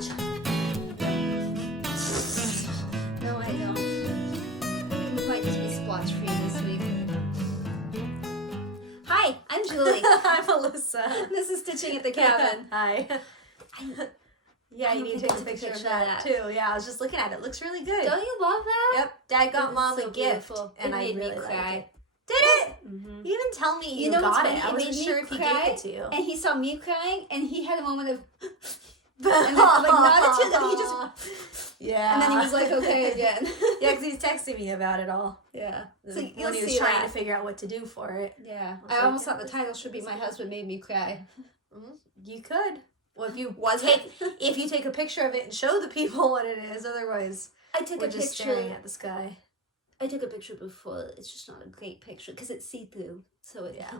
splotch. No, I don't. We might just be splotch free this week. Hi, I'm Julie. I'm Alyssa. This is Stitching at the Cabin. Hi. Yeah, you need to take a picture of that too. Yeah, I was just looking at it. It looks really good. Don't you love that? Yep. Dad got Mom so a gift, beautiful. and It I made me really cry. like it. Did it? Mm-hmm. You didn't tell me you know got what's it. I funny? wasn't made sure me if he cry, gave it to you. And he saw me crying, and he had a moment of, and then, like, nodded to, and he just, yeah. and then he was like, okay again. Yeah, because he's texting me about it all. Yeah. So When you'll he was see trying that. to figure out what to do for it. Yeah. I was I like, almost yeah, thought the title should be "My Husband Made Me Cry." You could. Well, if you Was it? if you take a picture of it and show the people what it is, otherwise I took we're a just picture. staring at the sky. I took a picture before. It's just not a great picture because it's see-through. So it, Yeah.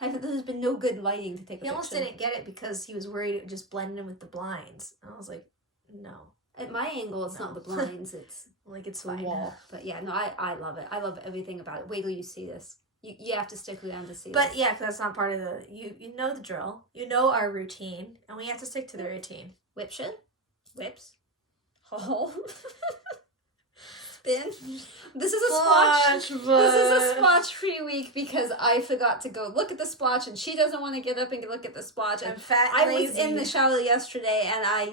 there's been no good lighting to take a picture. He almost didn't get it because he was worried it would just blend in with the blinds. And I was like, no. At my angle, it's not the blinds. It's Like, it's the fine. wall. But yeah, no, I love it. I love everything about it. Wait till you see this. You have to stick around to see But this. yeah, because that's not part of the... You know the drill. You know our routine. And we have to stick to the routine. Whip shit. Whips. Oh. Spin. This is a splotch. This is a splotch-free week because I forgot to go look at the splotch, and she doesn't want to get up and look at the splotch. And I'm fat I and was lazy. in the shower yesterday, and I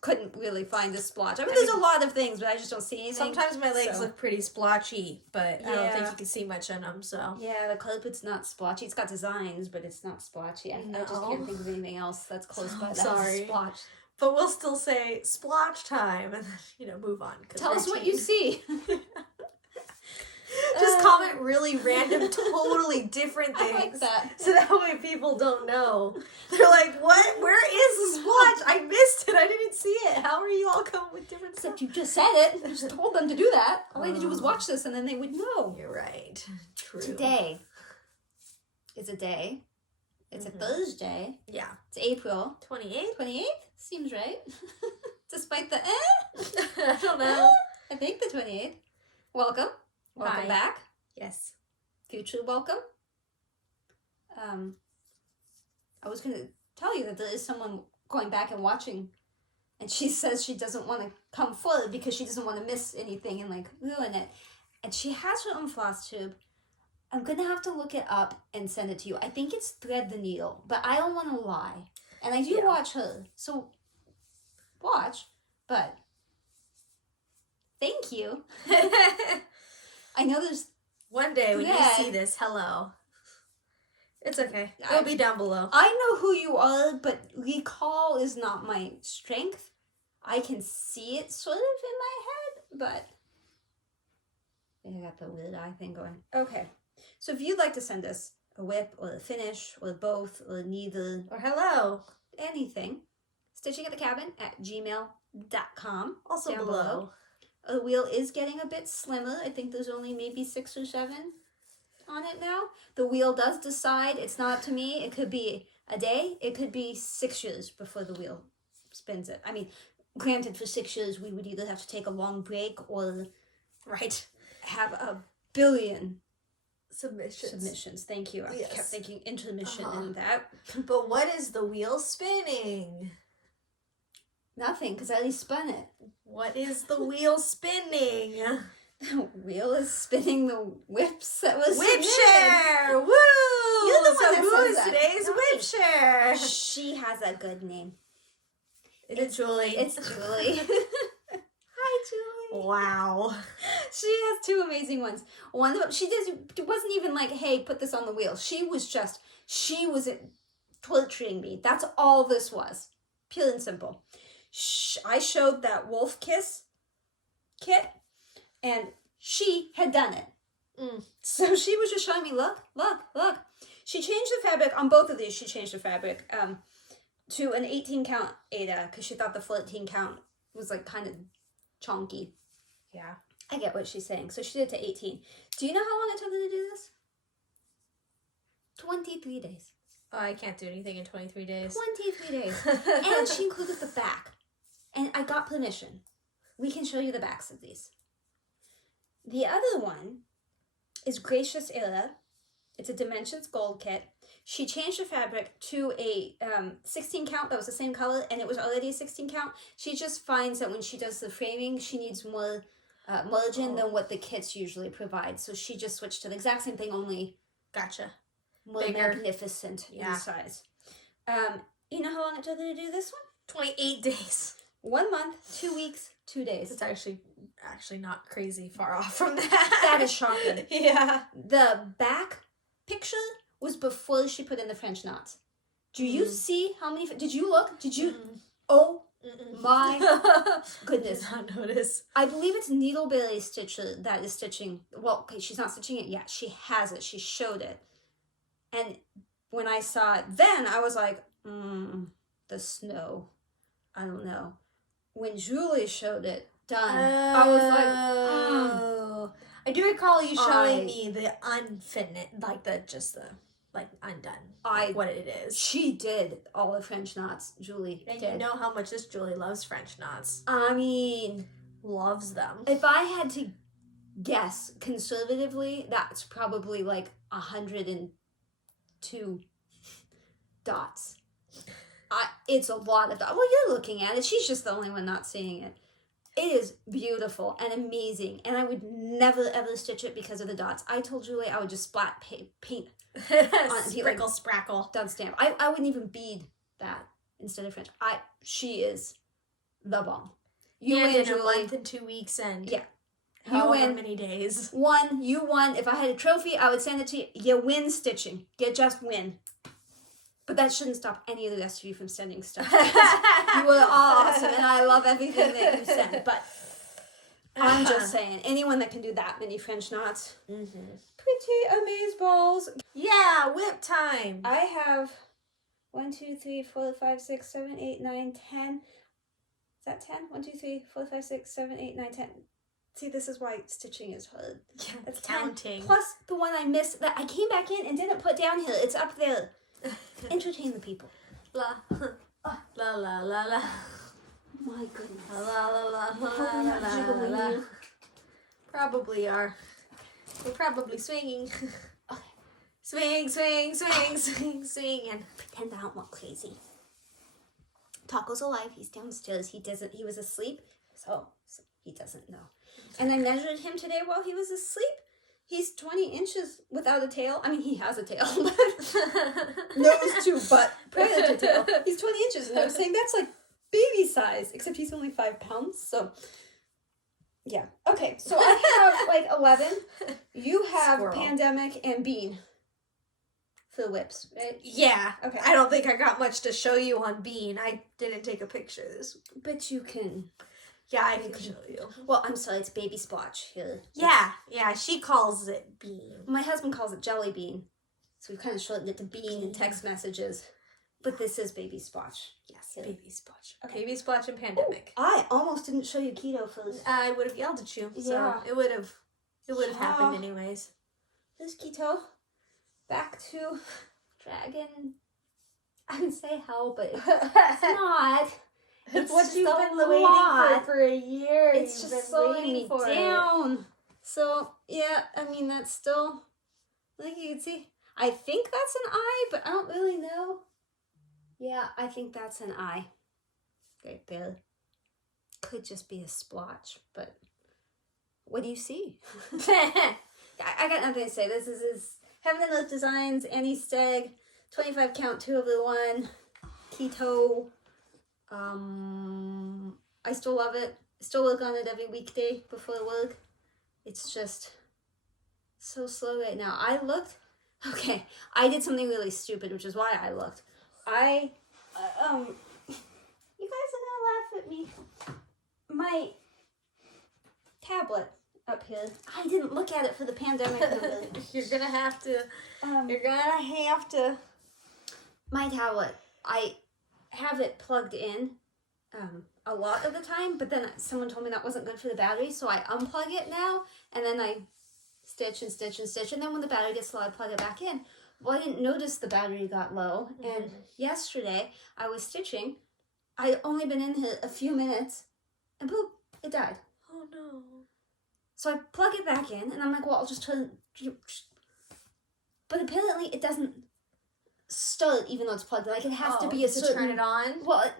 couldn't really find a splotch. I mean, there's a lot of things, but I just don't see anything. Sometimes my legs so. look pretty splotchy, but I don't think Yeah. you can see much in them, so... Yeah, the carpet's not splotchy. It's got designs, but it's not splotchy. I just No. can't think of anything else that's close by that has a Sorry. splotch. But we'll still say splotch time and then, move on. 'cause Tell us what you see. Just comment really random, totally different I things. like that. So that way people don't know. They're like, what? Where is the splotch? I missed it. I didn't see it. How are you all coming with different stuff? Except you just said it. You just told them to do that. All they had to do was watch this, and then they would know. You're right. True. Today is a day. It's a Thursday. Yeah. It's April 28th? 28th? Seems right. Despite the I don't know. I think the 28th. Welcome. Welcome Hi. back. Yes. Future welcome. I was going to tell you that there is someone going back and watching, and she says she doesn't want to come forward because she doesn't want to miss anything and like ruin it. And she has her own FlossTube. I'm going to have to look it up and send it to you. I think it's Thread the Needle, but I don't want to lie. And I do watch her. So watch, but thank you. I know there's... One day when Yeah. you see this, hello. It's okay. I- It'll be down below. I know who you are, but recall is not my strength. I can see it sort of in my head, but I got the weird eye thing going. Okay, so if you'd like to send us a whip or a finish or both or neither Or hello. anything, stitchingatthecabin@gmail.com. Also Down below. The wheel is getting a bit slimmer. I think there's only maybe 6 or 7 on it now. The wheel does decide. It's not up to me. It could be a day. It could be 6 years before the wheel spins it. I mean, granted, for 6 years, we would either have to take a long break or Right. have a billion Submissions. Thank you. I Yes. kept thinking intermission and that. But what is the wheel spinning? Nothing, because I already spun it. What is the wheel spinning? The wheel is spinning the whips that was Whip submitted. share! Woo! You're the one so that who says is that. today's Not whip me. share? She has a good name. It's Julie. It's Julie. Hi, Julie. Wow. She has 2 amazing ones. One of them, it wasn't even like, hey, put this on the wheel. She was torturing me. That's all this was. Pure and simple. I showed that wolf kiss kit, and she had done it. So she was just showing me, look. She changed the fabric on both of these. She changed the fabric to an 18 count Aida because she thought the 14 count was like kind of chonky. Yeah. I get what she's saying. So she did it to 18. Do you know how long it took her to do this? 23 days. Oh, I can't do anything in 23 days. 23 days. And she included the back. And I got permission. We can show you the backs of these. The other one is Gracious Era. It's a Dimensions Gold kit. She changed the fabric to a 16 count that was the same color, and it was already a 16 count. She just finds that when she does the framing, she needs more margin than what the kits usually provide. So she just switched to the exact same thing, only Gotcha. more Bigger. magnificent in size. You know how long it took her to do this one? 28 days. 1 month, 2 weeks, 2 days. It's actually not crazy far off from that. That is shocking. Yeah. The back picture was before she put in the French knots. Do you see how many? Did you look? Did you? Oh my goodness! Did not notice. I believe it's Needleberry Stitcher that is stitching. Well, okay, she's not stitching it yet. She has it. She showed it. And when I saw it, then I was like, the snow. I don't know. When Julie showed it done, I was like, I do recall you showing me the unfitness, like undone, what it is. She did all the French knots, Julie And did. you know how much this Julie loves French knots. I mean, Loves them. if I had to guess conservatively, that's probably like 102 dots. It's a lot of dots. Well, you're looking at it. She's just the only one not seeing it. It is beautiful and amazing, and I would never ever stitch it because of the dots. I told Julie I would just splat paint Sprinkle, sprackle. done stamp. I wouldn't even bead that instead of French. She is the bomb. You and win, in Julie. a month and 2 weeks and You win. many days. You won. If I had a trophy, I would send it to you. You win stitching. You just win. But that shouldn't stop any of the rest of you from sending stuff. You were awesome, and I love everything that you sent. But I'm just saying, anyone that can do that many French knots, pretty amazing balls. Yeah, whip time. I have 1, 2, 3, 4, 5, 6, 7, 8, 9, 10. Is that 10? 1, 2, 3, 4, 5, 6, 7, 8, 9, 10. See, this is why stitching is hard. Yeah, That's counting. 10. Plus the one I missed that I came back in and didn't put down here. It's up there. Entertain the people. La la la la la. My goodness. La la la la Hope we're not la jiggling la. you. Probably are. We're probably swinging. Okay. Swing, swing, swing, swing, swing, and Pretend I don't look crazy. Taco's alive. He's downstairs. He was asleep. So he doesn't know. And I measured him today while he was asleep. He's 20 inches without a tail. I mean, he has a tail, but nose to butt, prior to tail. He's 20 inches, and I was saying that's like baby size, except he's only 5 pounds, so yeah. Okay, so I have like 11. You have Squirrel. Pandemic and Bean for the whips, right? yeah. Okay. I don't think I got much to show you on Bean. I didn't take a picture of this. But you can. Yeah, I can show you. Well, I'm sorry, it's baby splotch here. Yeah, she calls it Bean. My husband calls it jelly bean, so we've kind of shortened it to bean in text messages. But this is baby splotch. Yes, Baby Splotch. Okay. Baby Splotch and Pandemic. I almost didn't show you keto for this. I would have yelled at you, so Yeah. it would have happened anyways. This keto. Back to dragon. I would say hell, but it's not. It's what just you've a been waiting lot. for a year. It's You've just been slowing waiting me for down. So yeah, I mean that's still, like you can see. I think that's an eye, but I don't really know. Yeah, I think that's an eye. Right there. Could just be a splotch, but what do you see? I got nothing to say. This is Heaven and Earth Designs, Annie Steg, 25 count, 2 over 1, keto. I still love it. Still work on it every weekday before work. It's just so slow right now. I did something really stupid, which is why I looked. You guys are gonna laugh at me. My tablet up here, I didn't look at it for the pandemic. You're gonna have to. My tablet, I have it plugged in a lot of the time, but then someone told me that wasn't good for the battery, so I unplug it now, and then I stitch and stitch and stitch, and then when the battery gets low, I plug it back in. Well, I didn't notice the battery got low, and yesterday I was stitching. I'd only been in here a few minutes, and boop, it died. Oh no. So I plug it back in, and I'm like, well, I'll just turn... But apparently it doesn't start even though it's plugged in. Like, it has to be a certain... turn it on? Well,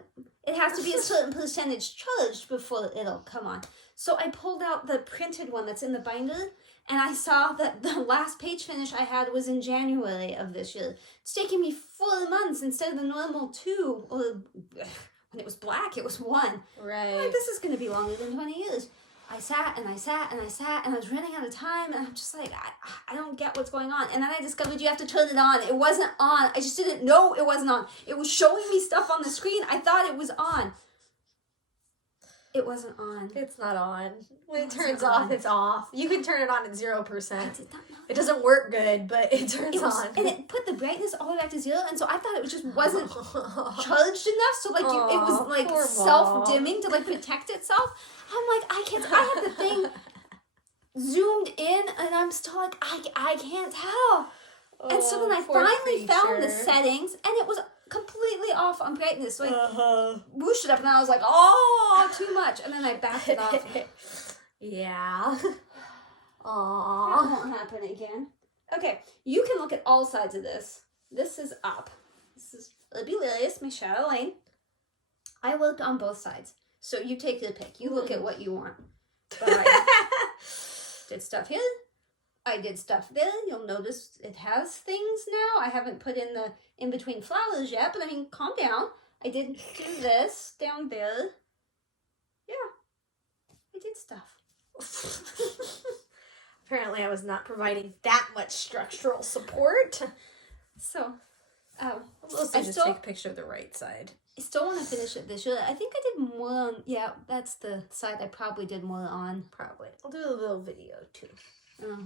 it has to be a certain percentage charged before it'll come on. So I pulled out the printed one that's in the binder, and I saw that the last page finish I had was in January of this year. It's taking me 4 months instead of the normal 2, or when it was black, it was 1. Right. I'm like, this is going to be longer than 20 years. I sat and I sat and I sat and I was running out of time, and I'm just like, I don't get what's going on. And then I discovered you have to turn it on. It wasn't on. I just didn't know it wasn't on. It was showing me stuff on the screen. I thought it was on. It wasn't on. It's not on. When it turns off, it's off. You can turn it on at 0%. I did not know. It doesn't work good, but it turns on. And it put the brightness all the way back to 0, and so I thought it just wasn't charged enough. So like it was like self-dimming to like protect itself. I'm like, I had the thing zoomed in, and I'm still like, I can't tell. And so then I finally found the settings, and it was completely off on brightness. So I whooshed it up, and I was like, oh, too much. And then I backed it off. Yeah. Aww. That won't happen again. Okay, you can look at all sides of this. This is up. This is Mirabilia, my Chatelaine. I worked on both sides. So you take your pick. You look at what you want. But I did stuff here. I did stuff there. You'll notice it has things now. I haven't put in the in-between flowers yet, but I mean, calm down. I did do this down there. Yeah. I did stuff. Apparently I was not providing that much structural support. So, I'll also just take a picture of the right side. I still want to finish it this year. I think I did more on, yeah, that's the side I probably did more on. Probably. I'll do a little video too.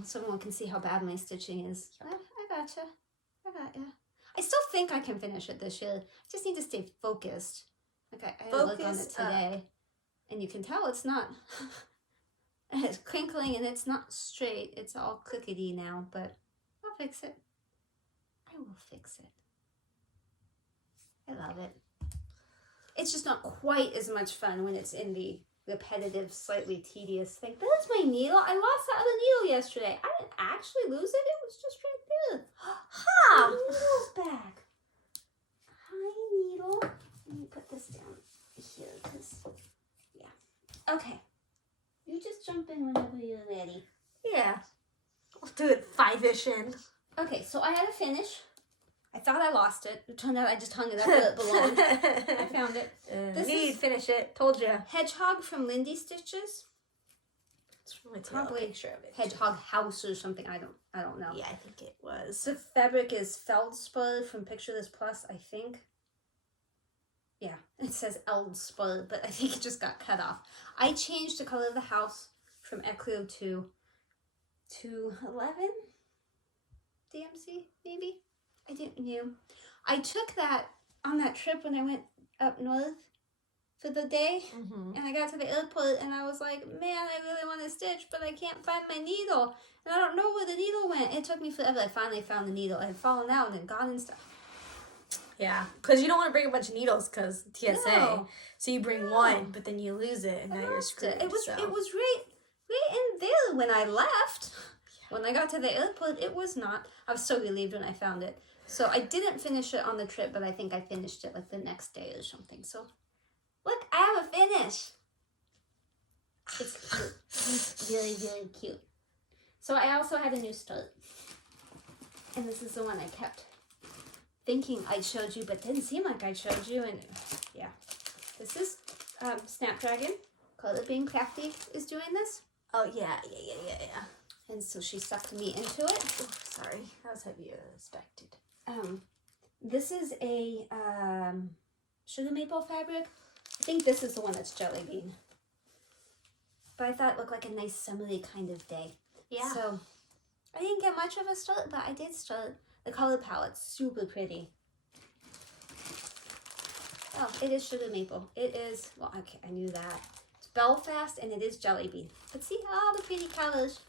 So everyone can see how bad my stitching is. I gotcha. I got ya. I still think I can finish it this year. I just need to stay focused. Okay, I had to work on it today. And you can tell it's not, it's crinkling and it's not straight. It's all clickety now, but I'll fix it. I will fix it. I love it. It's just not quite as much fun when it's in the repetitive, slightly tedious thing. There's my needle. I lost that other needle yesterday. I didn't actually lose it. It was just right there. Ha! The needle's back. Hi, needle. Let me put this down here, because, yeah. Okay. You just jump in whenever you're ready. Yeah. I'll do it 5-ish in. Okay, so I had a finish. I thought I lost it. It turned out I just hung it up where it belonged. I found it. This is finish it. Told you. Hedgehog from Lindy Stitches. It's really probably a picture of it. Hedgehog House or something. I don't know. Yeah, I think it was. The fabric is Feldspar from Picture This Plus, I think. Yeah, it says Eldspar, but I think it just got cut off. I changed the color of the house from Ecru to 11 DMC, maybe? I didn't know. I took that on that trip when I went up north for the day, and I got to the airport, and I was like, man, I really want to stitch, but I can't find my needle, and I don't know where the needle went. It took me forever. I finally found the needle. I had fallen out and then gone and stuff. Yeah, because you don't want to bring a bunch of needles because TSA. No. So you bring one, but then you lose it, and now you're screwed. It was right in there when I left. Yeah. When I got to the airport, it was not. I was so relieved when I found it. So I didn't finish it on the trip, but I think I finished it like the next day or something. So look, I have a finish. It's cute. It's really, really cute. So I also had a new start. And this is the one I kept thinking I showed you, but didn't seem like I showed you. And yeah, this is Snapdragon. Color Being Crafty is doing this. Oh, yeah. And so she sucked me into it. Oh, sorry, that was heavier than expected. This is a sugar maple fabric. I think this is the one that's jelly bean. But I thought it looked like a nice summery kind of day. Yeah. So I didn't get much of a start, but I did start. The color palette's super pretty. Oh, it is sugar maple. It is, well, okay, I knew that. It's Belfast and it is jelly bean. But see all the pretty colors.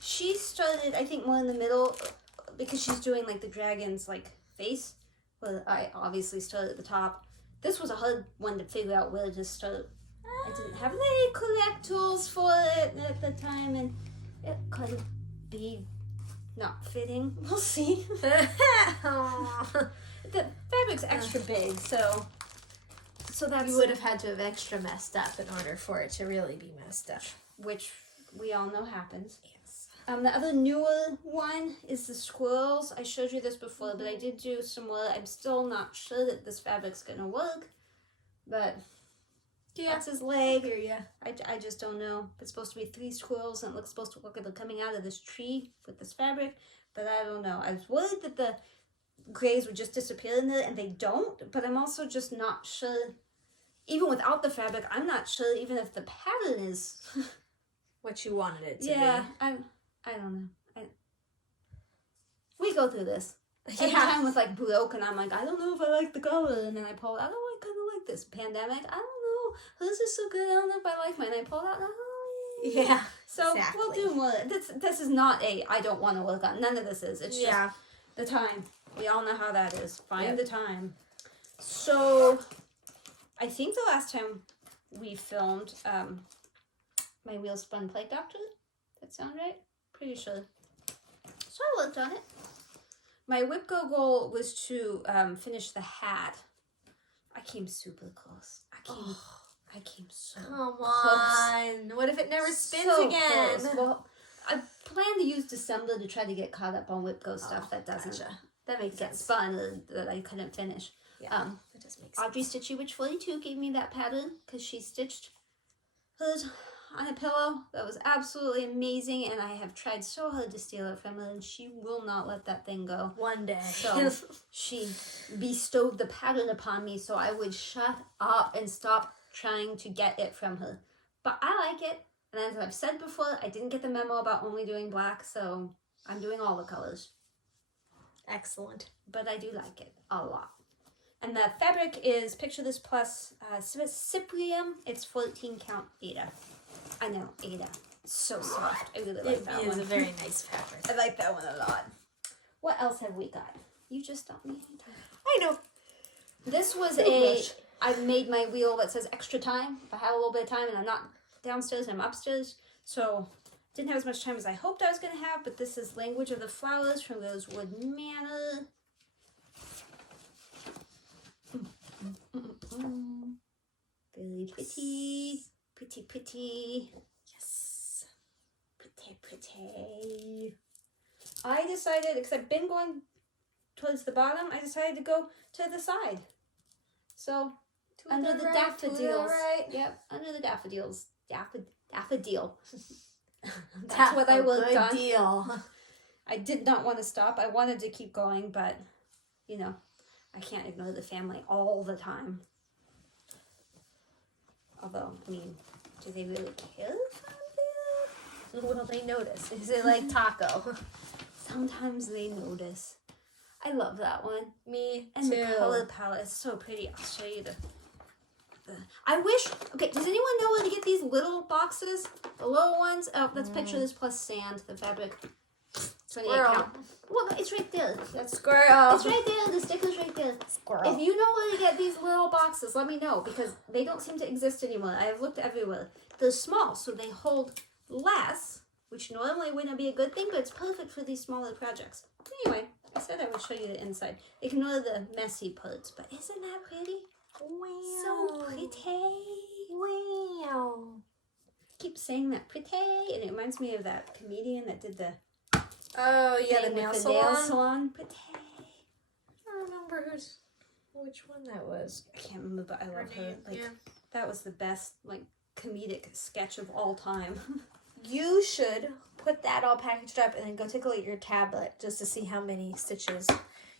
She started, I think, more in the middle because she's doing like the dragon's like face. Well, I obviously started at the top. This was a hard one to figure out where to start. I didn't have the correct tools for it at the time, and it could be not fitting. We'll see. The fabric's extra big, so that's... You would have had to have extra messed up in order for it to really be messed up. Which we all know happens. Yes. The other newer one is the squirrels. I showed you this before, but I did do some more. I'm still not sure that this fabric's gonna work, but that's his leg. I just don't know. It's supposed to be 3 squirrels, and it looks supposed to look like they're coming out of this tree with this fabric, but I don't know. I was worried that the grays would just disappear in there, and they don't, but I'm also just not sure. Even without the fabric, I'm not sure even if the pattern is what you wanted it to be. Yeah, I don't know. We go through this. Every time with like broke, and I'm like, I don't know if I like the color, and then I pull it out. Oh, I kind of like this. Pandemic, I don't know. This is so good. I don't know if I like mine. I pull it out. Oh, yeah. So we'll do more. This is not I don't want to work on. None of this is. It's just the time. We all know how that is. Find the time. So I think the last time we filmed, my wheel spun plate doctor. That sound right? Pretty sure. So I worked on it. My WIP goal was to finish the hat. I came super close. I came so Come close. on. What if it never spins So again? close. Well, I plan to use December to try to get caught up on WIP stuff that doesn't That makes get sense. spun that I couldn't finish. Yeah, that does make sense. Audrey Stitchy Witch 42 gave me that pattern because she stitched hers on a pillow. That was absolutely amazing, and I have tried so hard to steal it from her, and she will not let that thing go. One day. So she bestowed the pattern upon me so I would shut up and stop trying to get it from her. But I like it, and as I've said before, I didn't get the memo about only doing black, so I'm doing all the colors. Excellent. But I do like it a lot. And the fabric is Picture This Plus Cyprium. It's 14 count Ada. I know, Ada. It's so soft. I really like that one. It is a very nice fabric. I like that one a lot. What else have we got? You just don't need any time. I know. This was Rush. I made my wheel that says extra time. If I have a little bit of time and I'm not downstairs and I'm upstairs. So didn't have as much time as I hoped I was going to have, but this is Language of the Flowers from Rosewood Manor. Very pretty. Pretty, pretty. Yes. Pretty, pretty. I decided, because I've been going towards the bottom, I decided to go to the side. So, under the daffodils. Right. Yep, under the daffodils. Daffodil. That's what I worked on. Deal. I did not want to stop. I wanted to keep going, but, you know, I can't ignore the family all the time. Although, I mean, do they really care if I'm there? Well, they notice. Is it like taco? Sometimes they notice. I love that one. Me And too. the color palette is so pretty. I'll show you the I wish... Okay, does anyone know where to get these little boxes? The little ones? Oh, let's picture this plus sand, the fabric. 28 count. Well, it's right there. That's squirrel. It's right there. The sticker's right there. Squirrel. If you know where to get these little boxes, let me know, because they don't seem to exist anymore. I have looked everywhere. They're small, so they hold less, which normally wouldn't be a good thing, but it's perfect for these smaller projects. Anyway, I said I would show you the inside. Ignore the messy parts, but isn't that pretty? Wow. So pretty. Wow. I keep saying that pretty, and it reminds me of that comedian that did the Oh, yeah, the thing nail with salon. nail salon. Pretty. I don't remember which one that was. I can't remember, but I love her. Like, yeah. that was the best, like, comedic sketch of all time. You should put that all packaged up and then go take a look at your tablet just to see how many stitches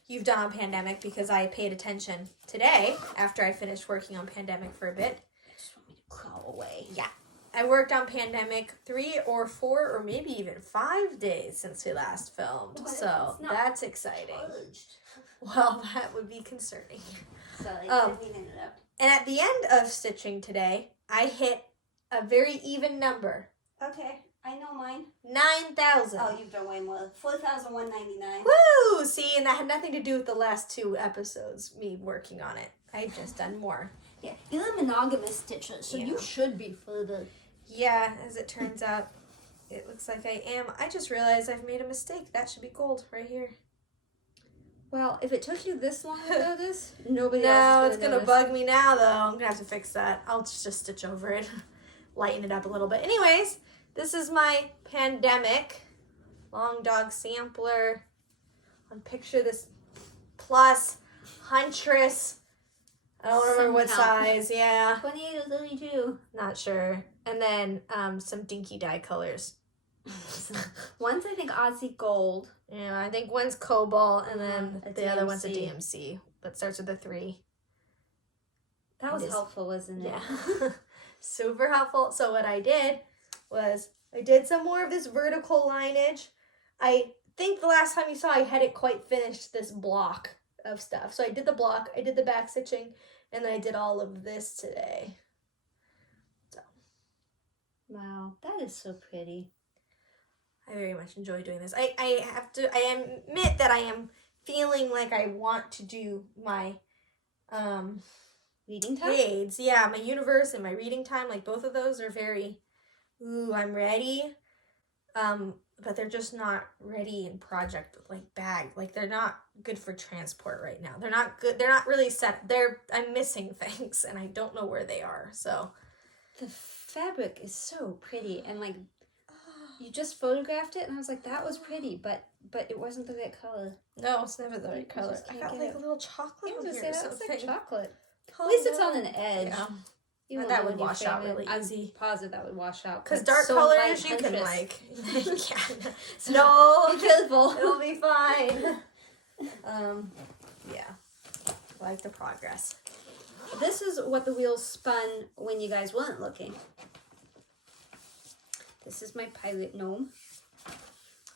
you've done on Pandemic, because I paid attention today after I finished working on Pandemic for a bit. I just want me to crawl away. Yeah. I worked on Pandemic 3 or 4 or maybe even 5 days since we last filmed. What? So It's not that's exciting. Purged. Well, that would be concerning. So I didn't mean it up. And at the end of stitching today, I hit a very even number. Okay, I know mine. 9,000. Oh, you've done way more. 4,199. Woo! See, and that had nothing to do with the last 2 episodes, me working on it. I've just done more. Yeah, you're a monogamous stitcher, so Yeah. you should be further. Yeah, as it turns out, it looks like I am. I just realized I've made a mistake. That should be gold right here. Well, if it took you this long to notice, nobody No, else it's is going to bug me now, though. I'm going to have to fix that. I'll just stitch over it. Lighten it up a little bit. Anyways, this is my Pandemic long dog sampler. On picture this plus Huntress. I don't remember what size. Yeah. 28 or 32. Not sure. And then some dinky dye colors. One's, I think, Aussie Gold. Yeah, I think one's Cobalt, and then a the other one's a DMC. DMC that starts with a 3. That was helpful, wasn't it? Yeah. Super helpful. So what I did was I did some more of this vertical lineage. I think the last time you saw I hadn't quite finished this block of stuff. So I did the block, I did the back stitching, and then I did all of this today. So Wow, that is so pretty. I very much enjoy doing this. I admit that I am feeling like I want to do my Reading time? HAEDs. Yeah, my universe and my reading time, like both of those are very, ooh, I'm ready. But they're just not ready in project like bag. Like they're not good for transport right now. They're not good. They're not really set. I'm missing things and I don't know where they are. So the fabric is so pretty, and like you just photographed it and I was like, that was pretty, but it wasn't the right color. no, it's never the right color. just I can't got get like it. a little chocolate I was on gonna here say or that looks something. like chocolate. Oh, At least it's no. on an edge. Yeah. You And won't that know would when you wash out frame it. really easy. I'm positive that would wash out. Because but dark so colors might you can Huntress. like, yeah. No, Be careful. it'll be fine. Yeah, I like the progress. This is what the wheels spun when you guys weren't looking. This is my pirate gnome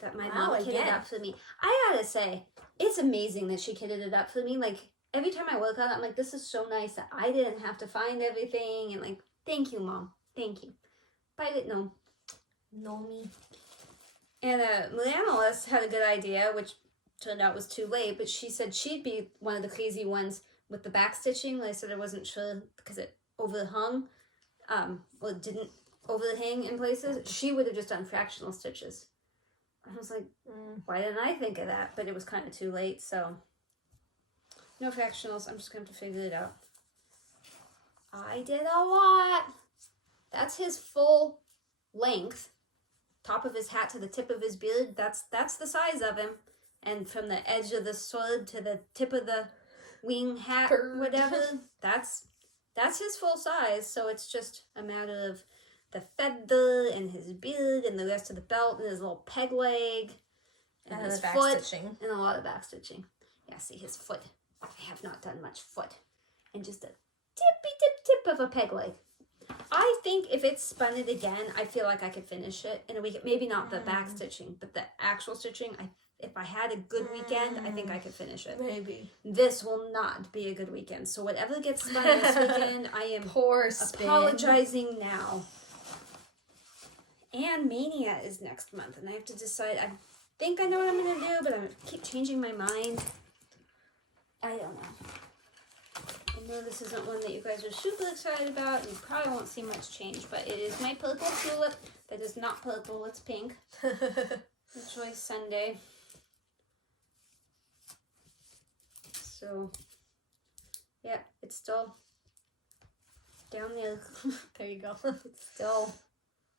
that my mom kitted up for me. I gotta say, it's amazing that she kitted it up for me. Like, every time I work on it, I'm like, this is so nice that I didn't have to find everything. And like, thank you, Mom. Thank you. Pirate gnome. Nomi. And Miliana had a good idea, which turned out was too late, but she said she'd be one of the crazy ones with the back stitching. I said I wasn't sure because it overhung, or it didn't overhang in places. She would have just done fractional stitches. I was like, why didn't I think of that? But it was kind of too late, so no fractionals. I'm just going to have to figure it out. I did a lot. That's his full length. Top of his hat to the tip of his beard. That's the size of him. And from the edge of the sword to the tip of the wing hat, whatever, that's his full size. So it's just a matter of the feather and his beard and the rest of the belt and his little peg leg and his back foot stitching. and a lot of back stitching. Yeah, see his foot. I have not done much foot. And just a tip of a peg leg. I think if it's spun it again, I feel like I could finish it in a week. Maybe not the back stitching, but the actual stitching. If I had a good weekend, I think I could finish it. Maybe. This will not be a good weekend. So whatever gets spun this weekend, I am Poor spin. apologizing now. And Mania is next month, and I have to decide. I think I know what I'm going to do, but I keep changing my mind. I don't know. I know this isn't one that you guys are super excited about, and you probably won't see much change, but it is my purple tulip that is not purple, it's pink. Enjoy Sunday. So, yeah, it's still down there. There you go. It's still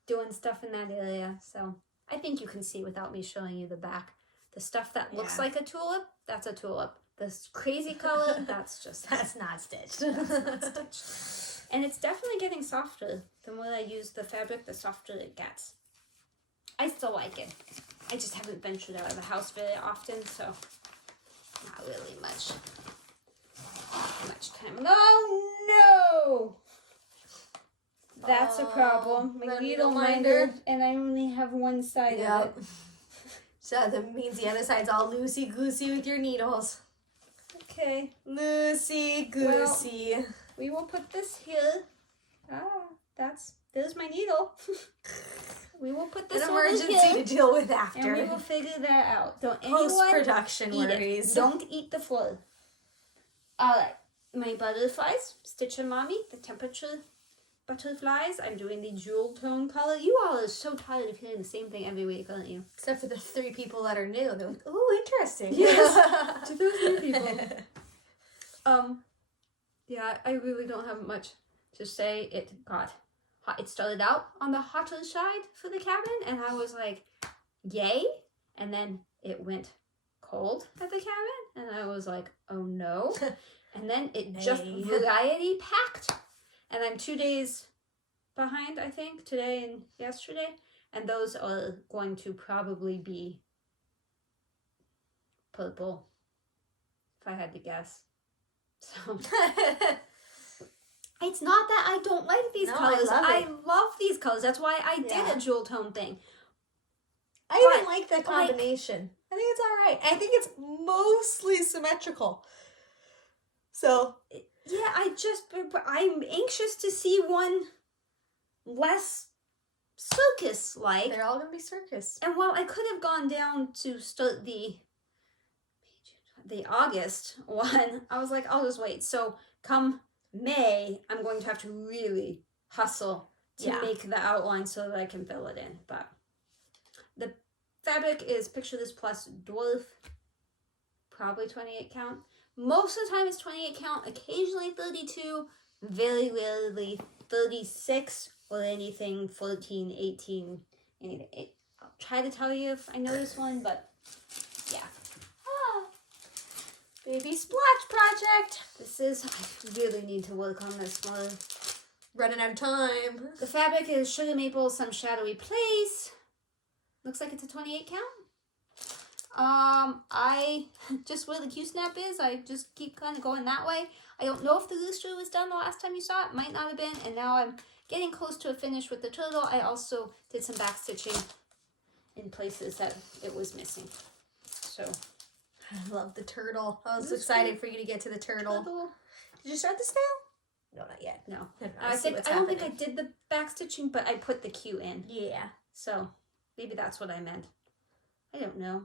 doing stuff in that area, so I think you can see without me showing you the back. The stuff that looks like a tulip, that's a tulip. This crazy color, that's not stitched. That's not stitched. And it's definitely getting softer. The more I use the fabric, the softer it gets. I still like it. I just haven't ventured out of the house very often, so not really much time. Oh no! That's a problem. My needle minder, and I only have one side of it. So that means the other side's all loosey-goosey with your needles. Okay. Loosey-goosey. Well, we will put this here. There's my needle. We will put this an over emergency here, to deal with after. and we will figure that out. Don't anyone Post-production eat worries. it. Don't eat the floor. All right. My butterflies, Stitch and Mommy, the temperature butterflies. I'm doing the jewel tone color. You all are so tired of hearing the same thing every week, aren't you? Except for the 3 people that are new. They're like, ooh, interesting. Yes. To those new people. Yeah, I really don't have much to say. It got hot. It started out on the hotter side for the cabin, and I was like, yay. And then it went cold at the cabin, and I was like, oh no. And then it just variety packed. And I'm 2 days behind, I think, today and yesterday. And those are going to probably be purple, if I had to guess. So it's not that I don't like these colors. I love these colors. That's why I did a jewel tone thing. I even like the combination. I think it's all right. I think it's mostly symmetrical. So yeah, I'm anxious to see one less circus-like. They're all gonna be circus. And while I could have gone down to start the August one, I was like, I'll just wait. So come May, I'm going to have to really hustle to make the outline so that I can fill it in. But the fabric is Picture This Plus Dwarf, probably 28 count. Most of the time it's 28 count, occasionally 32, very rarely 36 or anything 14, 18, anything. I'll try to tell you if I know this one, but yeah. Baby splotch project. I really need to work on this more. Running out of time. The fabric is Sugar Maple, Some Shadowy Place. Looks like it's a 28 count. I just where the Q-snap is, I just keep kind of going that way. I don't know if the rooster was done the last time you saw it. Might not have been. And now I'm getting close to a finish with the turtle. I also did some back stitching in places that it was missing. So I love the turtle. I was excited for you to get to the turtle. Did you start the snail? No, not yet. No. I don't think I did the back stitching, but I put the Q in. Yeah. So maybe that's what I meant. I don't know.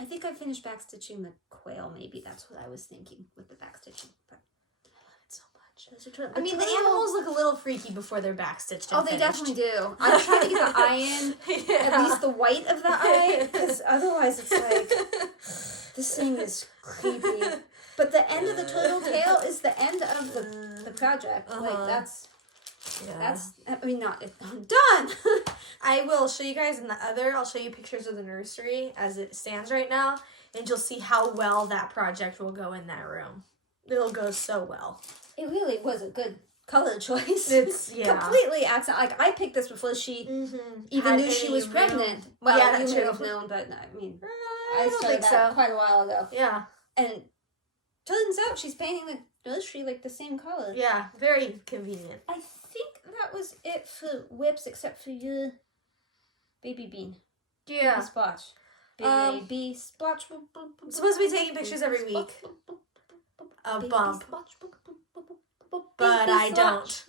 I think I finished back stitching the quail. Maybe that's what I was thinking with the back stitching. But I love it so much. The animals look a little freaky before they're back stitched. Oh, they definitely do. I'm trying to get the eye in, at least the white of the eye, because otherwise it's like, this thing is creepy. But the end of the turtle tail is the end of the project. Like that's, I mean, I'm done. I will show you guys I'll show you pictures of the nursery as it stands right now, and you'll see how well that project will go in that room. It'll go so well. It really was a good color choice. It's completely accent. Like I picked this before she even knew she was pregnant. Well, you may have known, but I mean, I started that quite a while ago. Yeah, and turns out she's painting the nursery like the same color. Yeah, very convenient. I think that was it for WIPs, except for your baby bean. Yeah, baby splotch. Baby splotch. I'm supposed to be taking pictures every week. A bump. But I don't.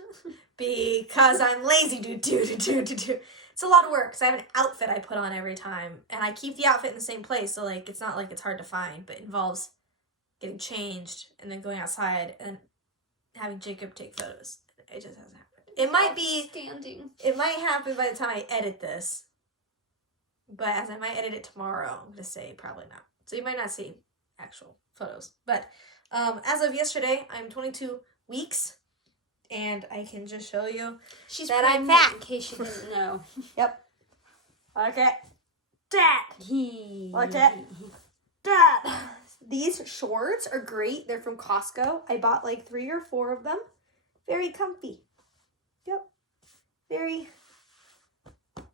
Because I'm lazy. It's a lot of work because I have an outfit I put on every time. And I keep the outfit in the same place. So, like, it's not like it's hard to find. But it involves getting changed and then going outside and having Jacob take photos. It just hasn't happened. It might happen by the time I edit this. But as I might edit it tomorrow, I'm going to say probably not. So you might not see actual photos. But as of yesterday, I'm 22 weeks. And I can just show you that I'm fat. In case you didn't know. Yep. Look at that. Look at that. These shorts are great. They're from Costco. I bought like 3 or 4 of them. Very comfy. Yep. Very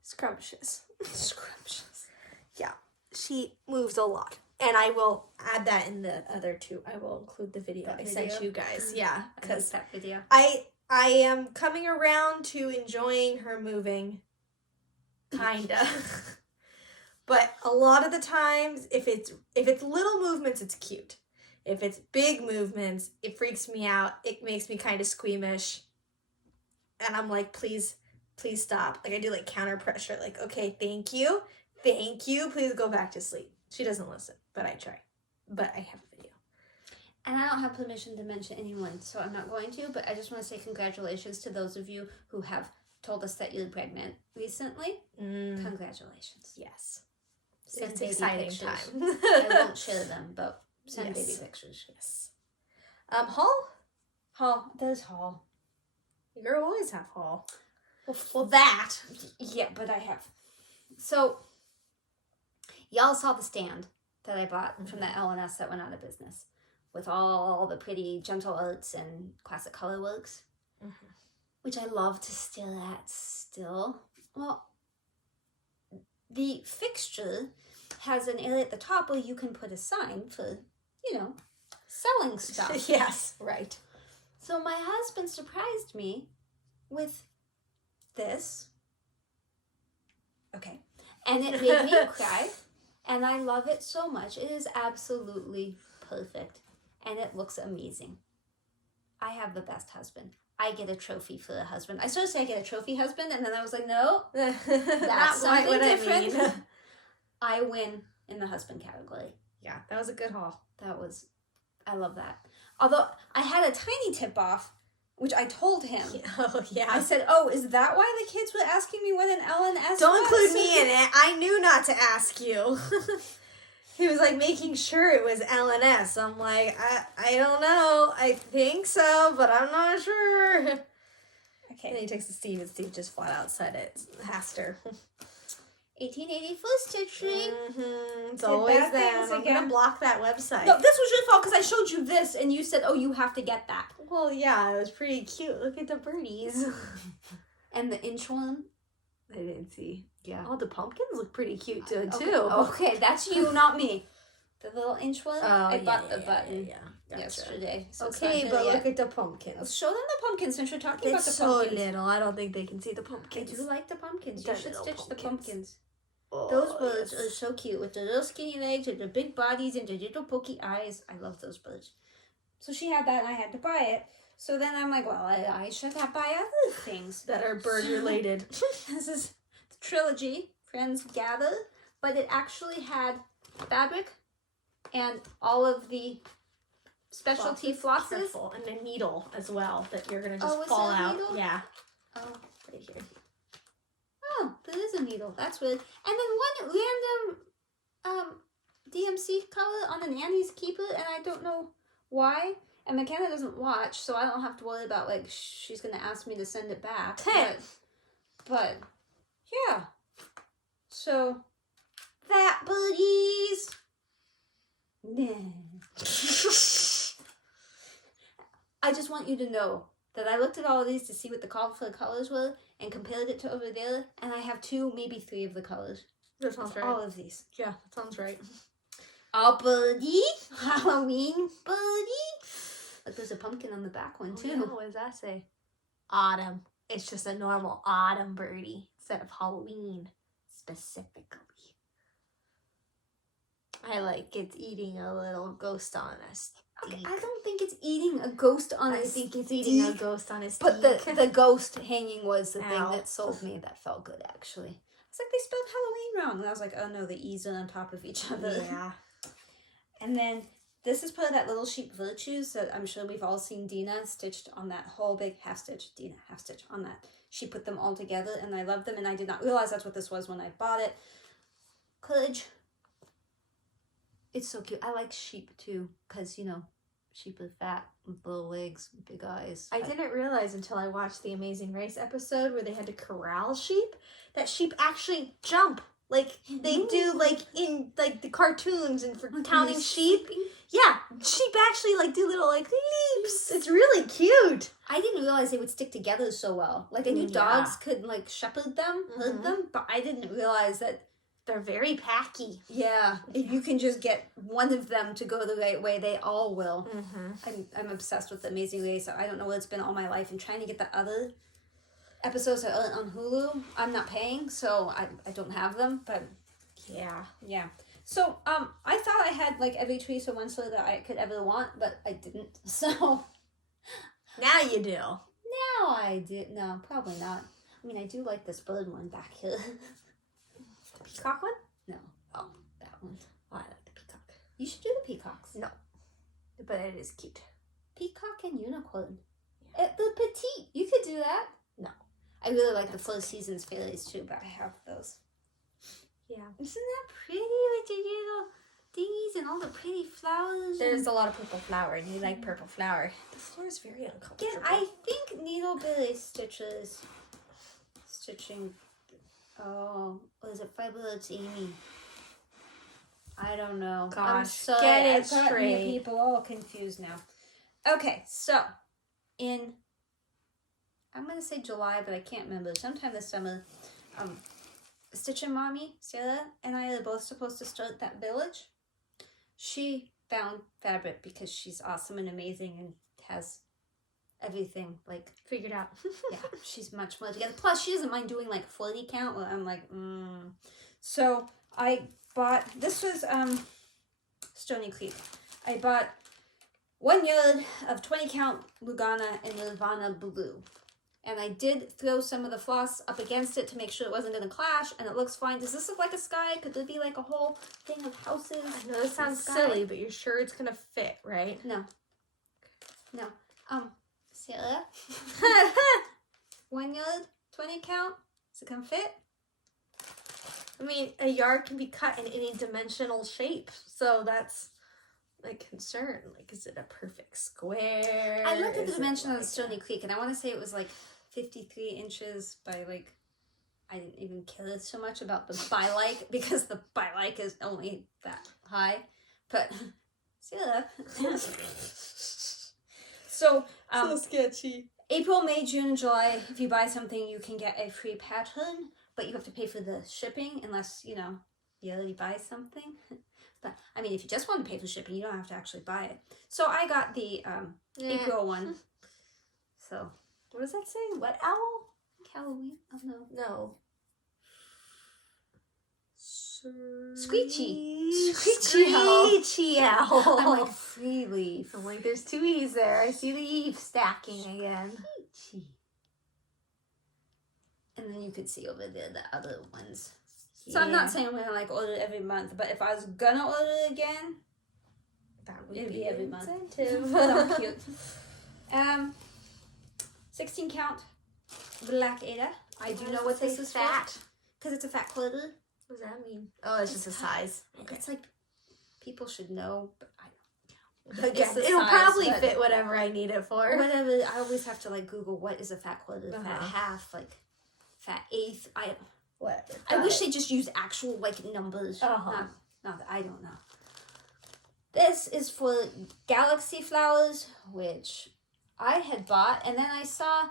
scrumptious. Scrumptious. Yeah. She moves a lot. And I will add that in the other 2. I will include the video I sent you guys. Yeah. Because that video. I am coming around to enjoying her moving. Kinda. But a lot of the times, if it's little movements, it's cute. If it's big movements, it freaks me out. It makes me kind of squeamish. And I'm like, please stop. Like, I do, like, counter pressure. Like, okay, thank you. Please go back to sleep. She doesn't listen, but I try. But I have a video. And I don't have permission to mention anyone, so I'm not going to, but I just want to say congratulations to those of you who have told us that you're pregnant recently. Congratulations. Yes. Send It's baby exciting pictures. time. I won't share them, but send Yes. baby pictures. Yes. Haul? Haul. There's haul. You always have haul. Well, that. Yeah, but I have. So, y'all saw the stand that I bought from that L&S that went out of business with all the pretty gentle arts and classic color works, which I love to stare at still. Well, the fixture has an area at the top where you can put a sign for, selling stuff. Yes, right. So my husband surprised me with this. Okay. And it made me cry. And I love it so much. It is absolutely perfect. And it looks amazing. I have the best husband. I get a trophy for a husband. I started to say I get a trophy husband, and then I was like, no, that's Not something different. I mean. I win in the husband category. Yeah, that was a good haul. I love that. Although I had a tiny tip off, which I told him. Oh, yeah. I said, oh, is that why the kids were asking me what an L&S Don't was? include me in it. I knew not to ask you. He was like making sure it was L&S. I'm like, I don't know. I think so, but I'm not sure. Okay. And then he texted Steve, and Steve just flat out said it. Haster. 1884 stitching. It's always bad them. things I'm again. gonna block that website. No, this was your fault because I showed you this and you said, oh, you have to get that. Well, yeah, it was pretty cute. Look at the birdies. And the inch one? I didn't see. Yeah. Oh, the pumpkins look pretty cute too. Okay, that's you, not me. The little inch one? Oh, I bought the button Gotcha. yesterday. So Okay, but look at the pumpkins. Show them the pumpkins since you're talking about It's the so pumpkins. little. I don't think they can see the I pumpkins. do like the pumpkins. They're You should little stitch the pumpkins. Oh, Those birds are so cute with the little skinny legs and the big bodies and the little pokey eyes. I love those birds. So she had that and I had to buy it. So then I'm like, well, I should have buy other things that are bird related. This is the trilogy, Friends Gather, but it actually had fabric and all of the specialty flosses. Careful. And a needle as well that you're gonna just Oh, is fall there a out. needle? Yeah. Oh, right here. Oh, there is a needle. That's weird. And then one random DMC color on an Annie's keeper, and I don't know why. And McKenna doesn't watch, so I don't have to worry about, like, she's going to ask me to send it back. But, yeah. So, that birdies. I just want you to know that I looked at all of these to see what the call for the colors were and compared it to over there, and I have 2, maybe 3 of the colors. That sounds right. All of these. Yeah, that sounds right. Oh, birdie! Halloween birdie! Look, there's a pumpkin on the back one, too. Yeah, what does that say? Autumn. It's just a normal autumn birdie instead of Halloween specifically. I like it's eating a little ghost on a steak. Okay, I don't think it's eating a ghost on a I steak. think it's eating a ghost on a steak. But the ghost hanging was the thing Ow. that sold me. That felt good, actually. It's like they spelled Halloween wrong. And I was like, oh no, the E's are on top of each other. Yeah. And then this is part of that little sheep virtues that I'm sure we've all seen Dina stitched on that whole big half stitch. Dina half stitch on that. She put them all together and I love them and I did not realize that's what this was when I bought it. Courage. It's so cute. I like sheep too because, you know, sheep are fat with little legs, big eyes. I didn't realize until I watched the Amazing Race episode where they had to corral sheep that sheep actually jump like they do like in like the cartoons and for counting sheep. Yeah, sheep actually like do little like leaps. It's really cute. I didn't realize they would stick together so well. Like I knew dogs could like shepherd them, herd them, but I didn't realize that they're very packy. Yeah, if you can just get one of them to go the right way, they all will. I'm obsessed with The Amazing Race. I don't know what it's been all my life. And trying to get the other episodes that are on Hulu, I'm not paying, so I don't have them. But yeah. So I thought I had like every Teresa Winslow that I could ever want, but I didn't. So now you do. Now I did. No, probably not. I mean, I do like this bird one back here. Peacock one? No. Oh, that one. Oh, I like the peacock. You should do the peacocks. No. But it is cute. Peacock and unicorn. The petite. You could do that. No. I really like the Flow Seasons fairies too, but I have those. Yeah. Isn't that pretty with the little thingies and all the pretty flowers? There's a lot of purple flower, and you like purple flower. The floor is very uncomfortable. Again, I think Needle Billy stitches. Stitching. Oh, what is it? Fabulous Amy. I don't know. Gosh, I'm sorry. get it I've got straight. you people all confused now. Okay, so in I'm gonna say July, but I can't remember. Sometime this summer, Stitching Mommy, Sarah, and I are both supposed to start that village. She found fabric because she's awesome and amazing and has everything like Figured out. yeah, she's much more together. Plus, she doesn't mind doing like 40 count. Well, I'm like, So I bought, this was Stony Creek. I bought 1 yard of 20 count Lugana and Nirvana blue. And I did throw some of the floss up against it to make sure it wasn't going to clash, and it looks fine. Does this look like a sky? Could there be like a whole thing of houses? I know this sounds silly, but you're sure it's gonna fit, right? No. Sarah? 1 yard, 20 count? Is it going to fit? I mean, a yard can be cut in any dimensional shape, so that's my concern. Like, is it a perfect square? I looked at the Is it dimension of like Stony Creek, and I want to say it was like 53 inches by like, I didn't even care so much about the by-like, because the by-like is only that high. But, see that? So, so sketchy. April, May, June, and July, if you buy something, you can get a free pattern, but you have to pay for the shipping unless, you know, you already buy something. But, I mean, if you just want to pay for shipping, you don't have to actually buy it. So I got the April one. So, What does that say? What owl? Halloween? Oh, no. No. Screechy. Screechy owl. Screechy owl. I'm like, 3 leaf. I'm like, there's 2 E's there. I see the E stacking again. Screechy. And then you could see over there the other ones. So I'm not saying I'm gonna like order it every month, but if I was gonna order it again, that would it'd be every month. incentive. So cute. 16 count Black Ada. I do know what this is fat. because it's a fat quarter. What does that mean? Oh, it's just a size. Okay. It's like people should know, but I don't. Again, It's the it'll size, probably but fit whatever I need it for. whatever. I always have to like Google what is a fat quarter, fat half, like fat eighth. Whatever. I wish they just use actual like numbers. Uh-huh. Not that I don't know. This is for Galaxy Flowers, which I had bought, and then I saw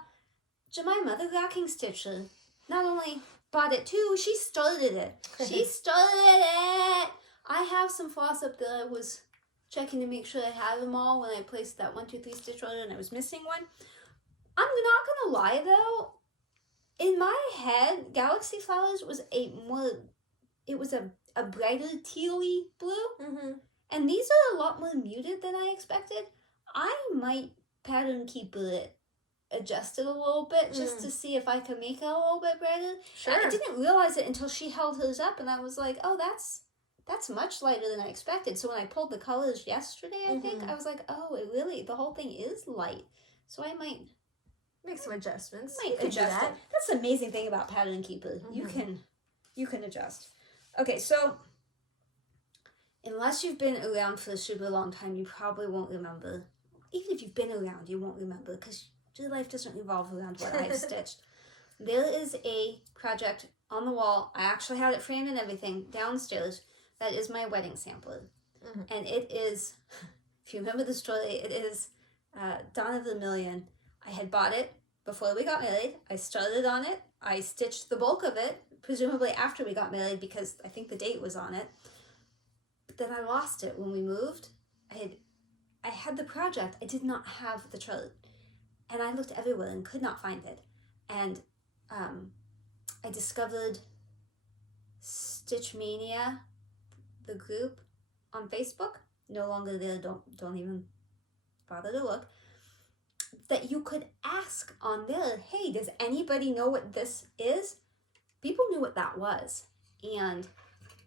Jemima, the rocking stitcher, not only bought it too, she started it. She started it! I have some floss up there. I was checking to make sure I had them all when I placed that 1, 2, 3 stitch order and I was missing one. I'm not gonna lie though, in my head, Galaxy Flowers was a brighter tealy blue. Mm-hmm. And these are a lot more muted than I expected. I might pattern keep it adjusted a little bit just to see if I can make it a little bit brighter. Sure. I didn't realize it until she held hers up, and I was like, oh, that's much lighter than I expected. So when I pulled the colors yesterday, I think, I was like, oh, the whole thing is light. So I might make some adjustments. adjust it. That's the amazing thing about Pattern Keeper. You can adjust. Okay, so unless you've been around for a super long time, you probably won't remember. Even if you've been around, you won't remember because your life doesn't revolve around what I've stitched. There is a project on the wall. I actually had it framed and everything downstairs. That is my wedding sampler. And it is, if you remember the story, it is Dawn of the Million. I had bought it before we got married. I started on it. I stitched the bulk of it, presumably after we got married because I think the date was on it. But then I lost it when we moved. I had the project. I did not have the chart. And I looked everywhere and could not find it. And I discovered Stitch Mania, the group on Facebook. No longer there. Don't even bother to look. That you could ask on there, hey, does anybody know what this is? People knew what that was. And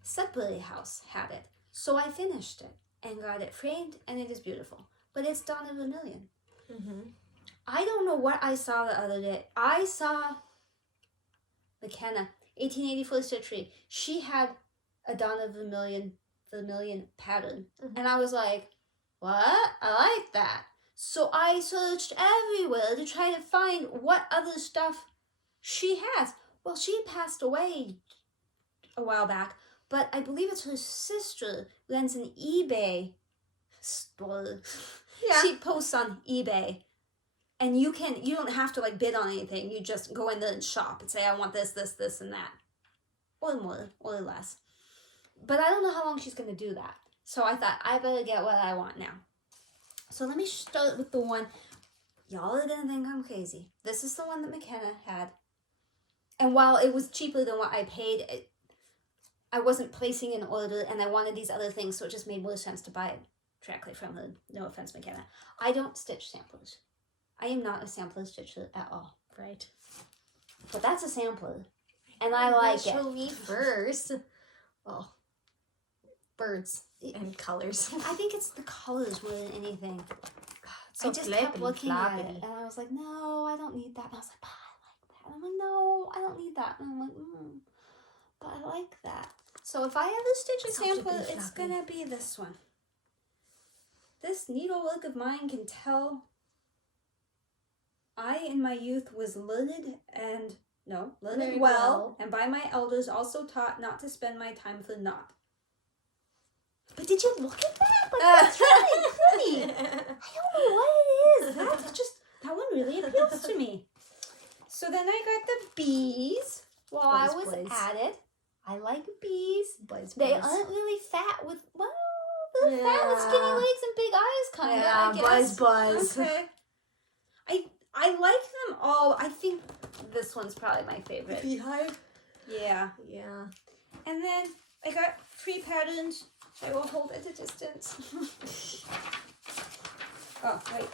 Sudbury House had it. So I finished it. and got it framed, and it is beautiful. But it's Dawn of Vermilion. Mm-hmm. I don't know what I saw the other day. I saw McKenna, 1884 Stitchery. She had a Dawn of Vermilion pattern. Mm-hmm. And I was like, what? I like that. So I searched everywhere to try to find what other stuff she has. Well, she passed away a while back, but I believe it's her sister runs an eBay store. Yeah. She posts on eBay. And you don't have to like bid on anything. You just go in there and shop and say, I want this, this, this, and that. Or more, or less. But I don't know how long she's going to do that. So I thought, I better get what I want now. So let me start with the one. Y'all are going to think I'm crazy. This is the one that McKenna had. And while it was cheaper than what I paid, I wasn't placing an order, and I wanted these other things, so it just made more sense to buy it directly from her. No offense, McKenna. I don't stitch samplers. I am not a sampler stitcher at all. Right. But that's a sampler. And I like it. Show me first. Oh. Birds and colors. I think it's the colors more than anything. So I just kept looking at it. And I was like, no, I don't need that. And I was like, but I like that. And I'm like, no, I don't need that. And I'm like, but I like that. So if I ever stitch a sampler, it's going to be this one. This needlework of mine can tell I, in my youth, was learned well, and by my elders also taught not to spend my time for naught. But did you look at that? Like, that's really pretty. I don't know what it is. That one really appeals to me. So then I got the bees while I was at it. I like bees. They aren't really fat with, they're fat with skinny legs and big eyes, kind of, I guess. Buzz. Okay. I like them all. I think this one's probably my favorite. Beehive? Yeah. Yeah. And then I got 3 patterns. I will hold at a distance. Oh, wait.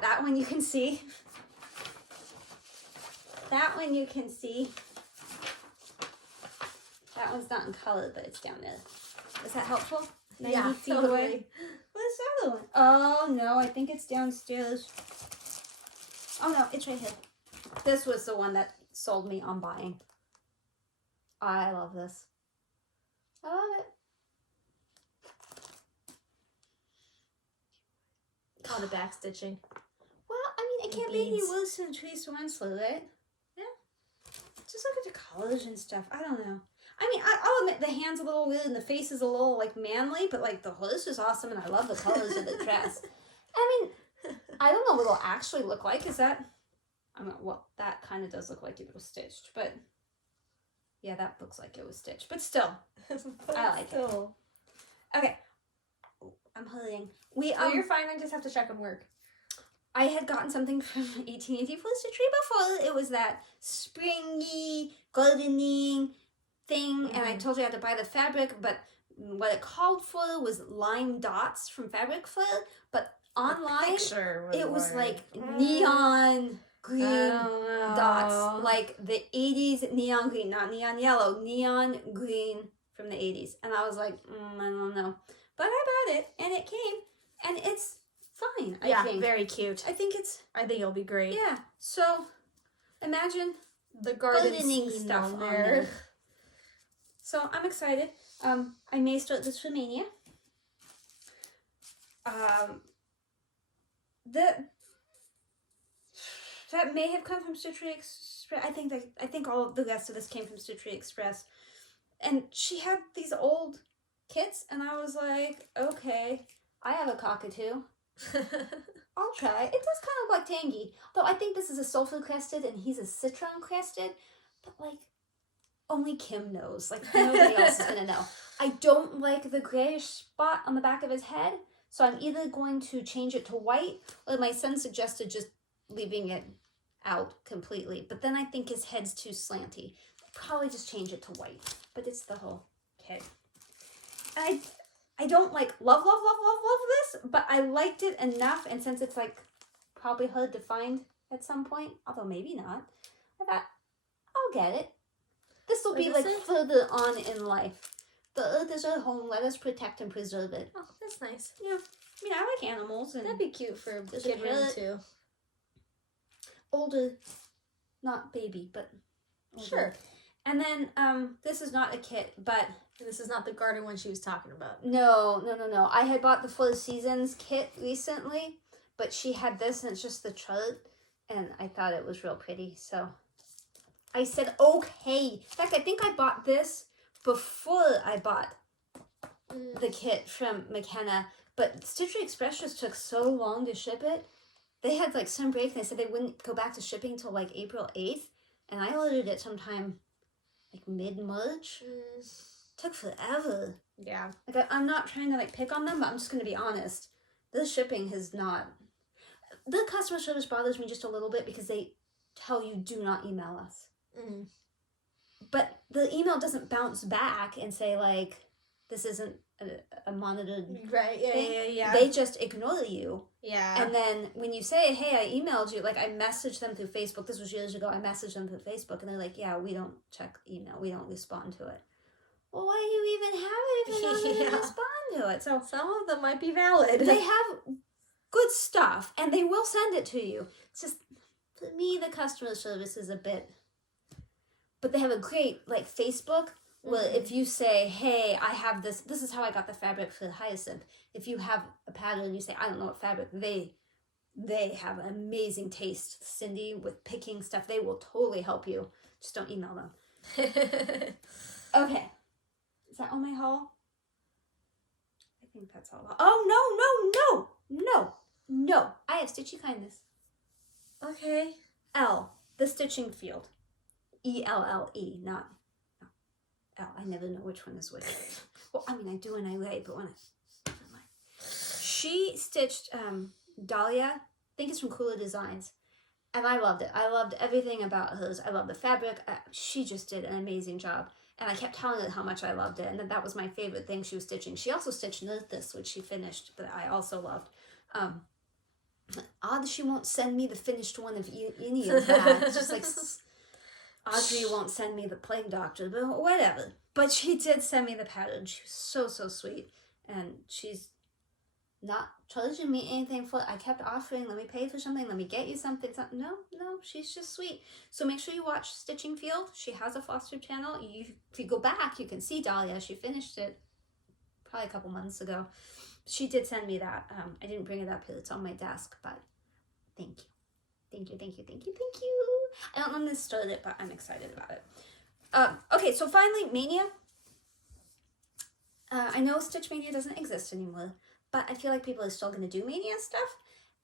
That one you can see. That one you can see. That one's not in color, but it's down there. Is that helpful? Yeah, totally. What's the other one? Oh, no. I think it's downstairs. Oh, no. It's right here. This was the one that sold me on buying. I love this. I love it. All the back stitching. Well, I mean, it can't be any worse than Trace Winslow, right? Yeah. Just look at the colors and stuff. I don't know. I mean, I'll admit the hand's a little weird and the face is a little, like, manly, but, like, the horse is awesome and I love the colors of the dress. I mean, I don't know what it'll actually look like. Is that... I mean, well, that kind of does look like it was stitched, but... Yeah, that looks like it was stitched. But still, I like it. Okay. I'm hurrying. You're fine. I just have to check on work. I had gotten something from 1884 Stitchery before. It was that springy, gardening thing, and I told you I had to buy the fabric, but what it called for was lime dots from Fabric Fur, but online it was like neon green dots, like the 80s neon green, not neon yellow, neon green from the 80s. And I was like, I don't know. But I bought it, and it came, and it's fine, I think. Very cute. I think it'll be great. Yeah, so imagine the gardening stuff on there. So I'm excited. I may start this for Mania. That may have come from Stitchery Express. I think all of the rest of this came from Stitchery Express. And she had these old kits, and I was like, okay, I have a cockatoo. I'll try. It does kind of like Tangy, though I think this is a sulfur crested and he's a citron crested, but like only Kim knows. Like nobody else is gonna know. I don't like the grayish spot on the back of his head, so I'm either going to change it to white, or my son suggested just leaving it out completely. But then I think his head's too slanty. I'll probably just change it to white. But it's the whole kit. I don't like love this, but I liked it enough, and since it's like probably hard to find at some point, although maybe not, I thought I'll get it. This will be like further on in life. The earth is our home. Let us protect and preserve it. Oh, that's nice. Yeah. I mean, I like animals. And That'd be cute for a there's kid a room parrot. too. Older. Not baby, but older. Sure. And then, this is not a kit, but... This is not the garden one she was talking about. No. I had bought the 4 Seasons kit recently, but she had this, and it's just the chart, and I thought it was real pretty, so I said, okay. In fact, I think I bought this before I bought the kit from McKenna, but Stitchery Express just took so long to ship it. They had, like, some break, and they said they wouldn't go back to shipping until, like, April 8th, and I ordered it sometime, like, mid-March. Took forever. Yeah. Like, I'm not trying to, like, pick on them, but I'm just going to be honest. The shipping has not... The customer service bothers me just a little bit because they tell you, do not email us. But the email doesn't bounce back and say, like, this isn't a monitored Right, thing. yeah. They just ignore you. Yeah. And then when you say, hey, I emailed you, like, I messaged them through Facebook. This was years ago. I messaged them through Facebook, and they're like, yeah, we don't check email. We don't respond to it. Well, why do you even have it if you're not going to respond to it? So some of them might be valid. they have good stuff, and they will send it to you. It's just, for me, the customer service is a bit... But they have a great, like, Facebook, where if you say, hey, I have this is how I got the fabric for the hyacinth. If you have a pattern and you say, I don't know what fabric, they have an amazing taste, Cindy, with picking stuff. They will totally help you. Just don't email them. Okay. Is that all my haul? I think that's all. Oh, no. I have Stitchy Kindness. Okay. L, the stitching field. E-L-L-E, not L. I never know which one is which. Well, I mean, I do when I lay, but when I... She stitched Dahlia. I think it's from Cooler Designs. And I loved it. I loved everything about hers. I loved the fabric. She just did an amazing job. And I kept telling her how much I loved it. And that was my favorite thing she was stitching. She also stitched This, which she finished, but I also loved. Odd she won't send me the finished one of any of that. It's just like Audrey won't send me the Plague Doctor, but whatever. But she did send me the pattern. She was so sweet. And she's not charging me anything for it. I kept offering, let me pay for something, let me get you something. No, she's just sweet. So make sure you watch Stitching Field. She has a FlossTube channel. If you go back, you can see Dahlia. She finished it probably a couple months ago. She did send me that. I didn't bring it up here. It's on my desk, but thank you. Thank you. I don't know when to start it, but I'm excited about it. Okay, so finally, Mania. I know Stitch Mania doesn't exist anymore, but I feel like people are still going to do Mania stuff.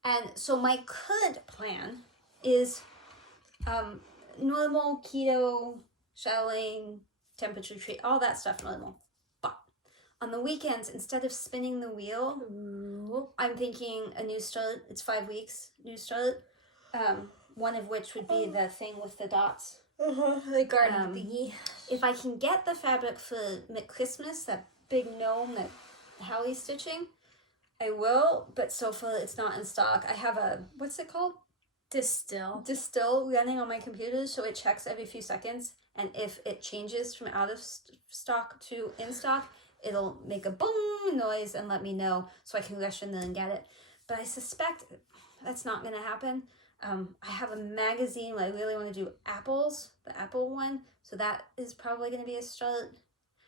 And so my current plan is normal, keto, Chatelaine, temperature treat, all that stuff normal. But on the weekends, instead of spinning the wheel, I'm thinking a new start. It's 5 weeks, new start. One of which would be the thing with the dots. The garden thingy. If I can get the fabric for McChristmas, that big gnome that Hallie's stitching, I will, but so far it's not in stock. I have a, what's it called? Distill running on my computer, so it checks every few seconds, and if it changes from out of stock to in stock, it'll make a boom noise and let me know so I can rush in there and get it. But I suspect that's not going to happen. I have a magazine where I really want to do apples, the apple one, so that is probably going to be a start.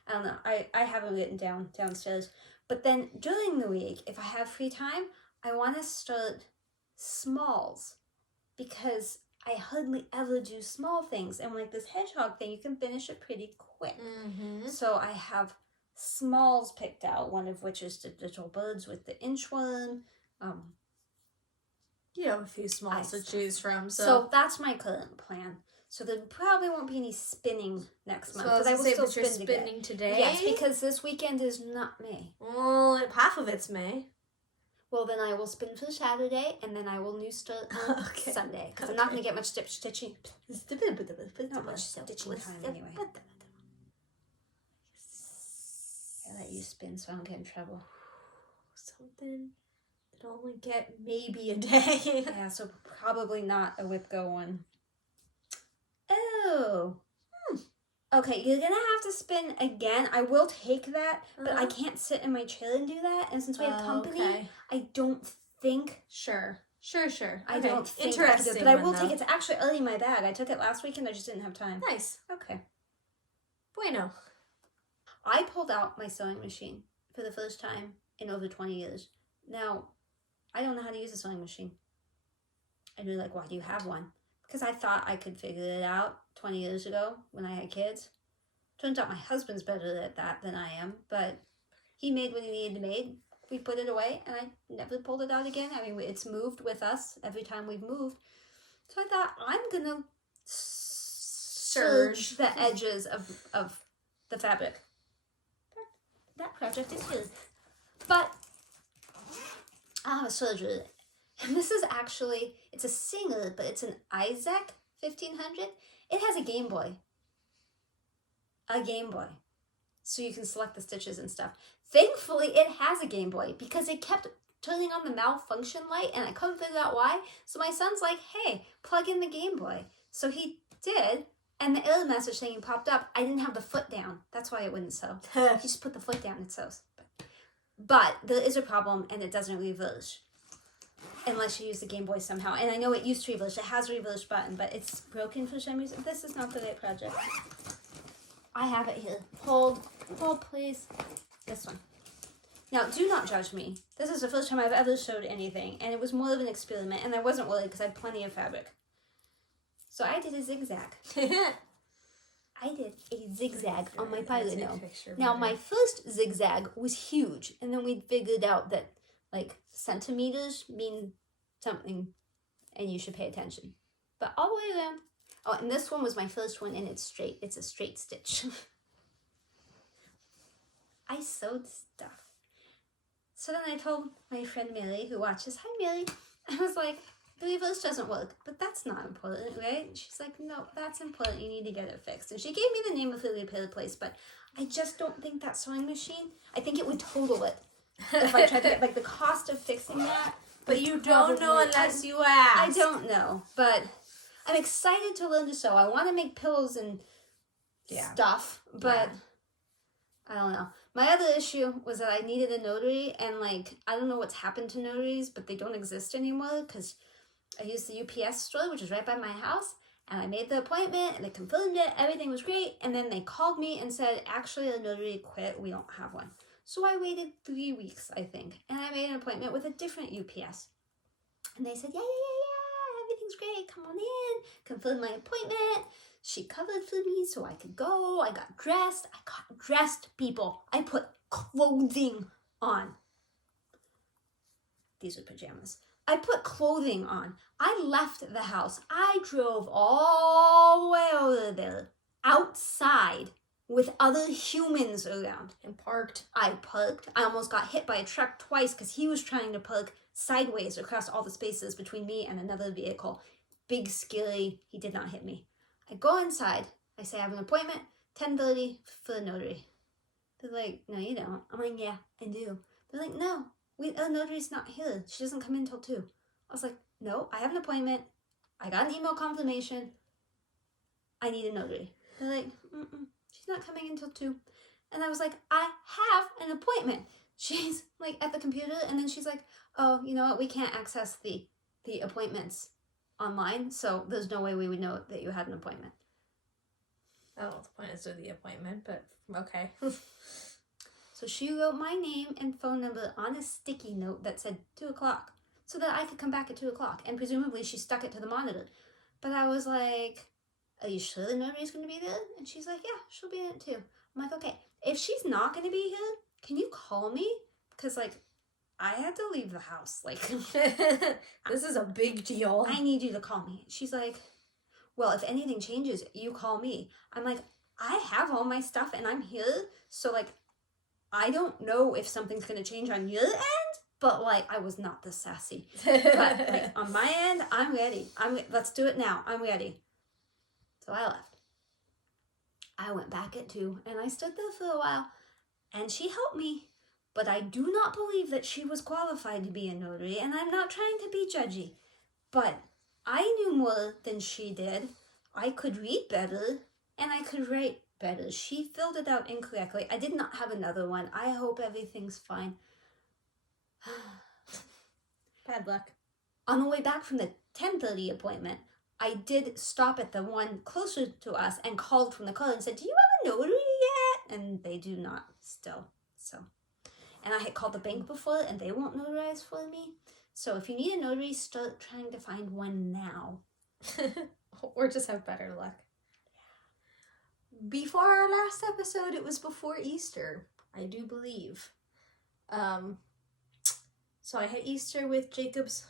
I don't know. I have it written downstairs. But then during the week, if I have free time, I want to start smalls, because I hardly ever do small things. And like this hedgehog thing, you can finish it pretty quick. So I have smalls picked out, one of which is the little birds with the inchworm. You have a few smalls to choose from. So that's my current plan. So there probably won't be any spinning next month. So I will still you're spinning today? Yes, because this weekend is not May. Well, half of it's May. Well, then I will spin for Saturday, and then I will new start on Sunday. Because I'm not going to get much stitching. Not much stitching time anyway. I'll let you spin so I don't get in trouble. Something that only get maybe a day. Yeah, so probably not a WIP Go one. Oh. Okay, you're gonna have to spin again. I will take that, but I can't sit in my chair and do that. And since we have company, I don't think. Sure. I don't think I can do it, but I will take it. It's actually early in my bag. I took it last weekend. I just didn't have time. Nice. Okay. Bueno. I pulled out my sewing machine for the first time in over 20 years. Now, I don't know how to use a sewing machine. And you're like, why do you have one? Because I thought I could figure it out 20 years ago when I had kids. Turns out my husband's better at that than I am, but he made what he needed to make. We put it away, and I never pulled it out again. I mean, it's moved with us every time we've moved. So I thought, I'm going to serge the edges of the fabric. That project is his. But I have a serger. And this is actually, it's a Singer, but it's an Isaac 1500. It has a Game Boy. A Game Boy. So you can select the stitches and stuff. Thankfully, it has a Game Boy because it kept turning on the malfunction light and I couldn't figure out why. So my son's like, hey, plug in the Game Boy. So he did, and the error message thing popped up. I didn't have the foot down. That's why it wouldn't sew. You just put the foot down, it sews. But there is a problem, and it doesn't reverse. Unless you use the Game Boy somehow. And I know it used to reverse. It has a reverse button, but it's broken for some reason. This is not the right project. I have it here. Hold, please. This one. Now, do not judge me. This is the first time I've ever sewed anything, and it was more of an experiment, and I wasn't worried because I had plenty of fabric. So I did a zigzag. I did a zigzag on my pilot nail. Now, my first zigzag was huge, and then we figured out that, like, centimeters mean something, and you should pay attention. But all the way around. Oh, and this one was my first one, and it's straight. It's a straight stitch. I sewed stuff. So then I told my friend Millie, who watches, hi Millie, I was like, the reverse doesn't work, but that's not important, right? She's like, no, that's important, you need to get it fixed. And she gave me the name of the repair place, but I just don't think that sewing machine, I think it would total it. If I tried to get, like, the cost of fixing that. But you don't know unless you ask. I don't know, but I'm excited to learn to sew. I want to make pillows and stuff, but I don't know. My other issue was that I needed a notary, and, like, I don't know what's happened to notaries, but they don't exist anymore because I used the UPS store, which is right by my house, and I made the appointment, and they confirmed it, everything was great, and then they called me and said, actually, the notary quit, we don't have one. So I waited 3 weeks, I think, and I made an appointment with a different UPS. And they said, yeah, everything's great, come on in, confirmed my appointment. She covered for me so I could go. I got dressed, people. I put clothing on. These are pajamas. I put clothing on. I left the house. I drove all the way over there, outside, with other humans around. And parked. I parked. I almost got hit by a truck twice because he was trying to park sideways across all the spaces between me and another vehicle. Big, scary. He did not hit me. I go inside. I say I have an appointment, 10:30 for the notary. They're like, no, you don't. I'm like, yeah, I do. They're like, no, the notary's not here. She doesn't come in until 2. I was like, no, I have an appointment. I got an email confirmation. I need a notary. They're like, she's not coming until 2. And I was like, I have an appointment. She's like at the computer, and then she's like, oh, you know what? We can't access the appointments online, so there's no way we would know that you had an appointment. Oh, the point is the appointment, but okay. So she wrote my name and phone number on a sticky note that said 2 o'clock so that I could come back at 2 o'clock, and presumably she stuck it to the monitor. But I was like, are you sure the notary's going to be there? And she's like, yeah, she'll be in it too. I'm like, okay, if she's not going to be here, can you call me? Because, like, I had to leave the house. Like, this is a big deal. I need you to call me. She's like, well, if anything changes, you call me. I'm like, I have all my stuff and I'm here. So, like, I don't know if something's going to change on your end, but, like, I was not this sassy. But, like, on my end, I'm ready. Let's do it now. I'm ready. So I left. I went back at 2 and I stood there for a while and she helped me. But I do not believe that she was qualified to be a notary, and I'm not trying to be judgy. But I knew more than she did. I could read better. and I could write better. She filled it out incorrectly. I did not have another one. I hope everything's fine. Bad luck. On the way back from the 10:30 appointment, I did stop at the one closer to us and called from the car and said, do you have a notary yet? And they do not still. So, and I had called the bank before and they won't notarize for me. So if you need a notary, start trying to find one now. Or just have better luck. Before our last episode, it was before Easter, I do believe. So I had Easter with Jacob's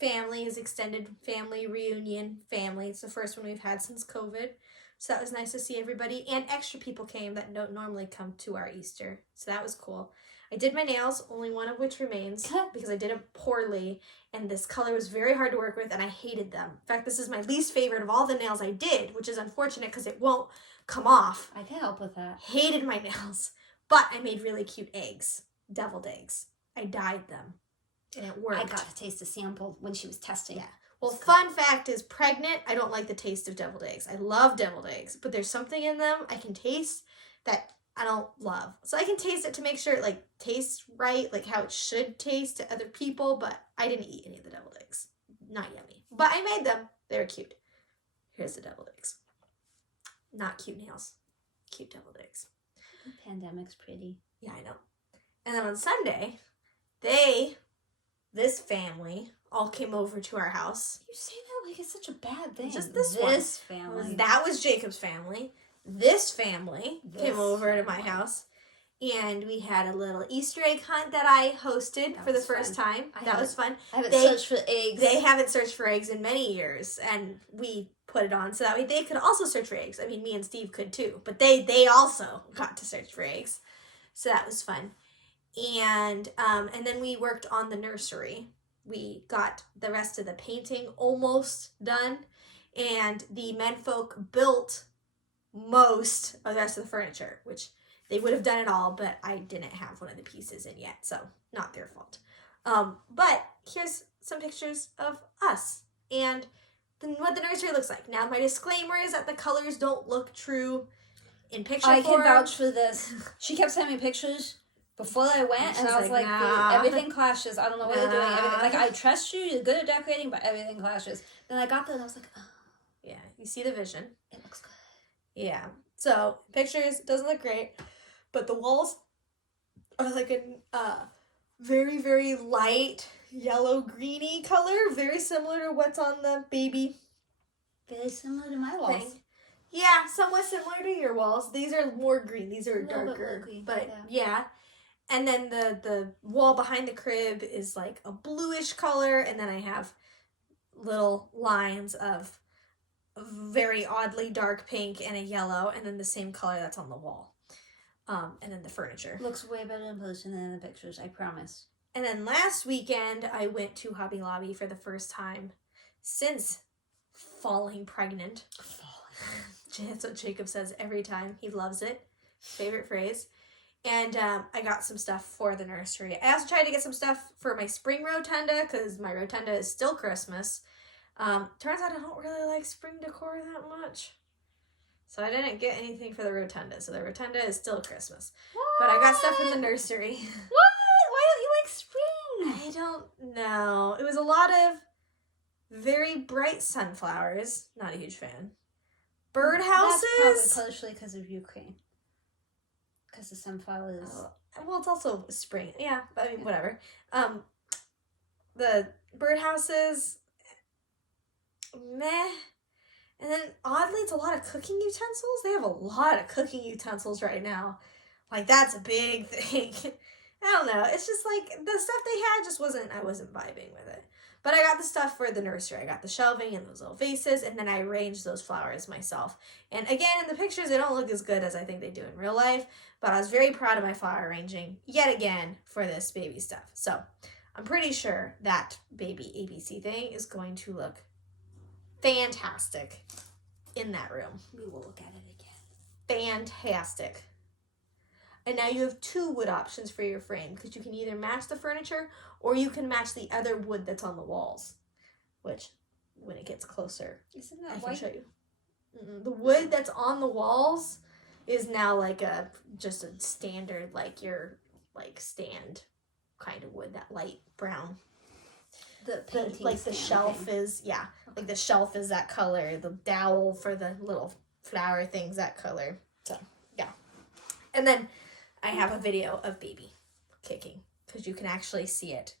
family, his extended family reunion family. It's the first one we've had since COVID. So that was nice to see everybody. And extra people came that don't normally come to our Easter. So that was cool. I did my nails, only one of which remains because I did it poorly. And this color was very hard to work with and I hated them. In fact, this is my least favorite of all the nails I did, which is unfortunate because it won't come off. I can help with that. Hated my nails. But I made really cute eggs. Deviled eggs. I dyed them. And it worked. I got to taste a sample when she was testing. Yeah. Well, fun fact is, pregnant, I don't like the taste of deviled eggs. I love deviled eggs, but there's something in them I can taste that I don't love. So I can taste it to make sure it, like, tastes right, like how it should taste to other people, but I didn't eat any of the deviled eggs. Not yummy. But I made them. They were cute. Here's the deviled eggs. Not cute nails. Cute deviled eggs. The pandemic's pretty. Yeah, I know. And then on Sunday, this family all came over to our house. You say that like it's such a bad thing. Just this family. That was Jacob's family. This family came over to my house. And we had a little Easter egg hunt that I hosted for the first time. That was fun. I haven't searched for eggs. They haven't searched for eggs in many years. And we put it on so that way they could also search for eggs. I mean, me and Steve could too. But they also got to search for eggs. So that was fun. And then we worked on the nursery. We got the rest of the painting almost done. And the menfolk built most of the rest of the furniture, which they would have done it all, but I didn't have one of the pieces in yet, so not their fault. But here's some pictures of us and what the nursery looks like. Now, my disclaimer is that the colors don't look true in picture form. I can vouch for this. She kept sending me pictures before I went, and I was like, nah. everything clashes. I don't know what they're doing. Everything, like, I trust you, you're good at decorating, but everything clashes. Then I got there, and I was like, oh. Yeah, you see the vision. It looks good. Yeah. So, pictures, doesn't look great. But the walls are like a very, very light yellow-greeny color. Very similar to what's on the baby. Very similar to my walls. Thing. Yeah, somewhat similar to your walls. These are more green. These are darker. Green, but yeah. And then the wall behind the crib is like a bluish color. And then I have little lines of very oddly dark pink and a yellow. And then the same color that's on the wall. And then the furniture. Looks way better in person than in the pictures, I promise. And then last weekend, I went to Hobby Lobby for the first time since falling pregnant. That's what Jacob says every time. He loves it. Favorite phrase. And I got some stuff for the nursery. I also tried to get some stuff for my spring rotunda because my rotunda is still Christmas. Turns out I don't really like spring decor that much. So I didn't get anything for the rotunda. So the rotunda is still Christmas. What? But I got stuff in the nursery. What? Why don't you like spring? I don't know. It was a lot of very bright sunflowers. Not a huge fan. Birdhouses. That's probably partially because of Ukraine. Because the sunflowers. Well, it's also spring. Yeah, I mean, whatever. The birdhouses, meh. And then, oddly, it's a lot of cooking utensils. They have a lot of cooking utensils right now. Like, that's a big thing. I don't know. It's just like, the stuff they had I wasn't vibing with it. But I got the stuff for the nursery. I got the shelving and those little vases, and then I arranged those flowers myself. And again, in the pictures, they don't look as good as I think they do in real life, but I was very proud of my flower arranging, yet again, for this baby stuff. So, I'm pretty sure that baby ABC thing is going to look fantastic in that room. We will look at it again. Fantastic. And now you have 2 wood options for your frame because you can either match the furniture or you can match the other wood that's on the walls, which when it gets closer, Isn't that I can white? show you. The wood that's on the walls is now like just a standard, like your like stand kind of wood, that light brown. The shelf is like the shelf is that color. The dowel for the little flower things that color. So yeah, and then I have a video of baby kicking because you can actually see it.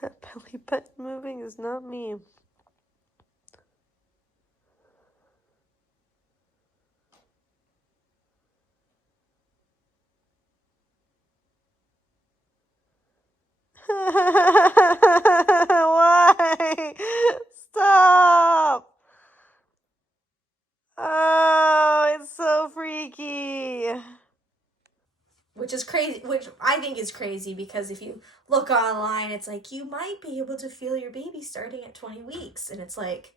That belly button moving is not me. Why? Stop! Oh, it's so freaky. Which is crazy, which I think is crazy because if you look online, it's like you might be able to feel your baby starting at 20 weeks. And it's like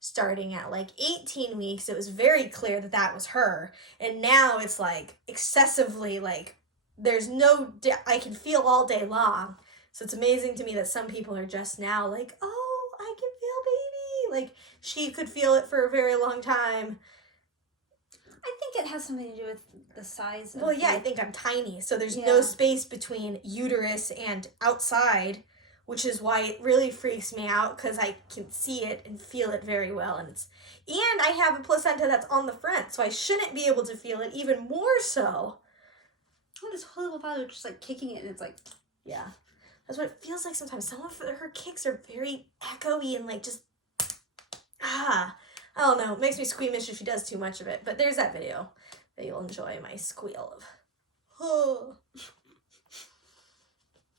starting at like 18 weeks, it was very clear that that was her. And now it's like excessively like there's I can feel all day long. So it's amazing to me that some people are just now like, oh, I can feel baby. Like she could feel it for a very long time. I think it has something to do with the size of I think I'm tiny, so there's no space between uterus and outside, which is why it really freaks me out because I can see it and feel it very well, and I have a placenta that's on the front, so I shouldn't be able to feel it even more so. Oh, this whole little father just like kicking it, and it's like, yeah, that's what it feels like sometimes. Some of her kicks are very echoey and like just I don't know. It makes me squeamish if she does too much of it. But there's that video that you'll enjoy my squeal of. Oh.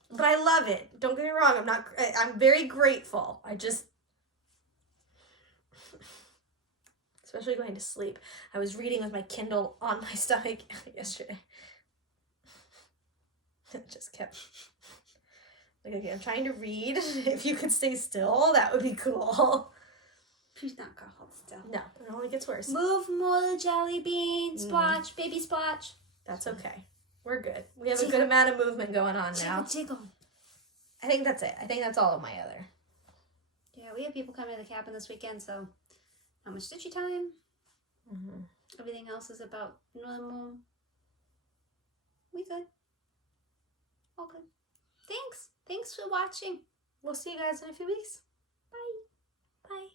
But I love it. Don't get me wrong. I'm very grateful. Especially going to sleep. I was reading with my Kindle on my stomach yesterday. It just kept. Like, okay, I'm trying to read. If you could stay still, that would be cool. She's not gonna hold still. No, it only gets worse. Move more jelly bean, splotch, baby splotch. That's okay. We're good. We have a good amount of movement going on now. Jiggle. I think that's it. I think that's all of my other. Yeah, we have people coming to the cabin this weekend, so not much stitchy time. Mm-hmm. Everything else is about normal. We good. All good. Thanks. Thanks for watching. We'll see you guys in a few weeks. Bye. Bye.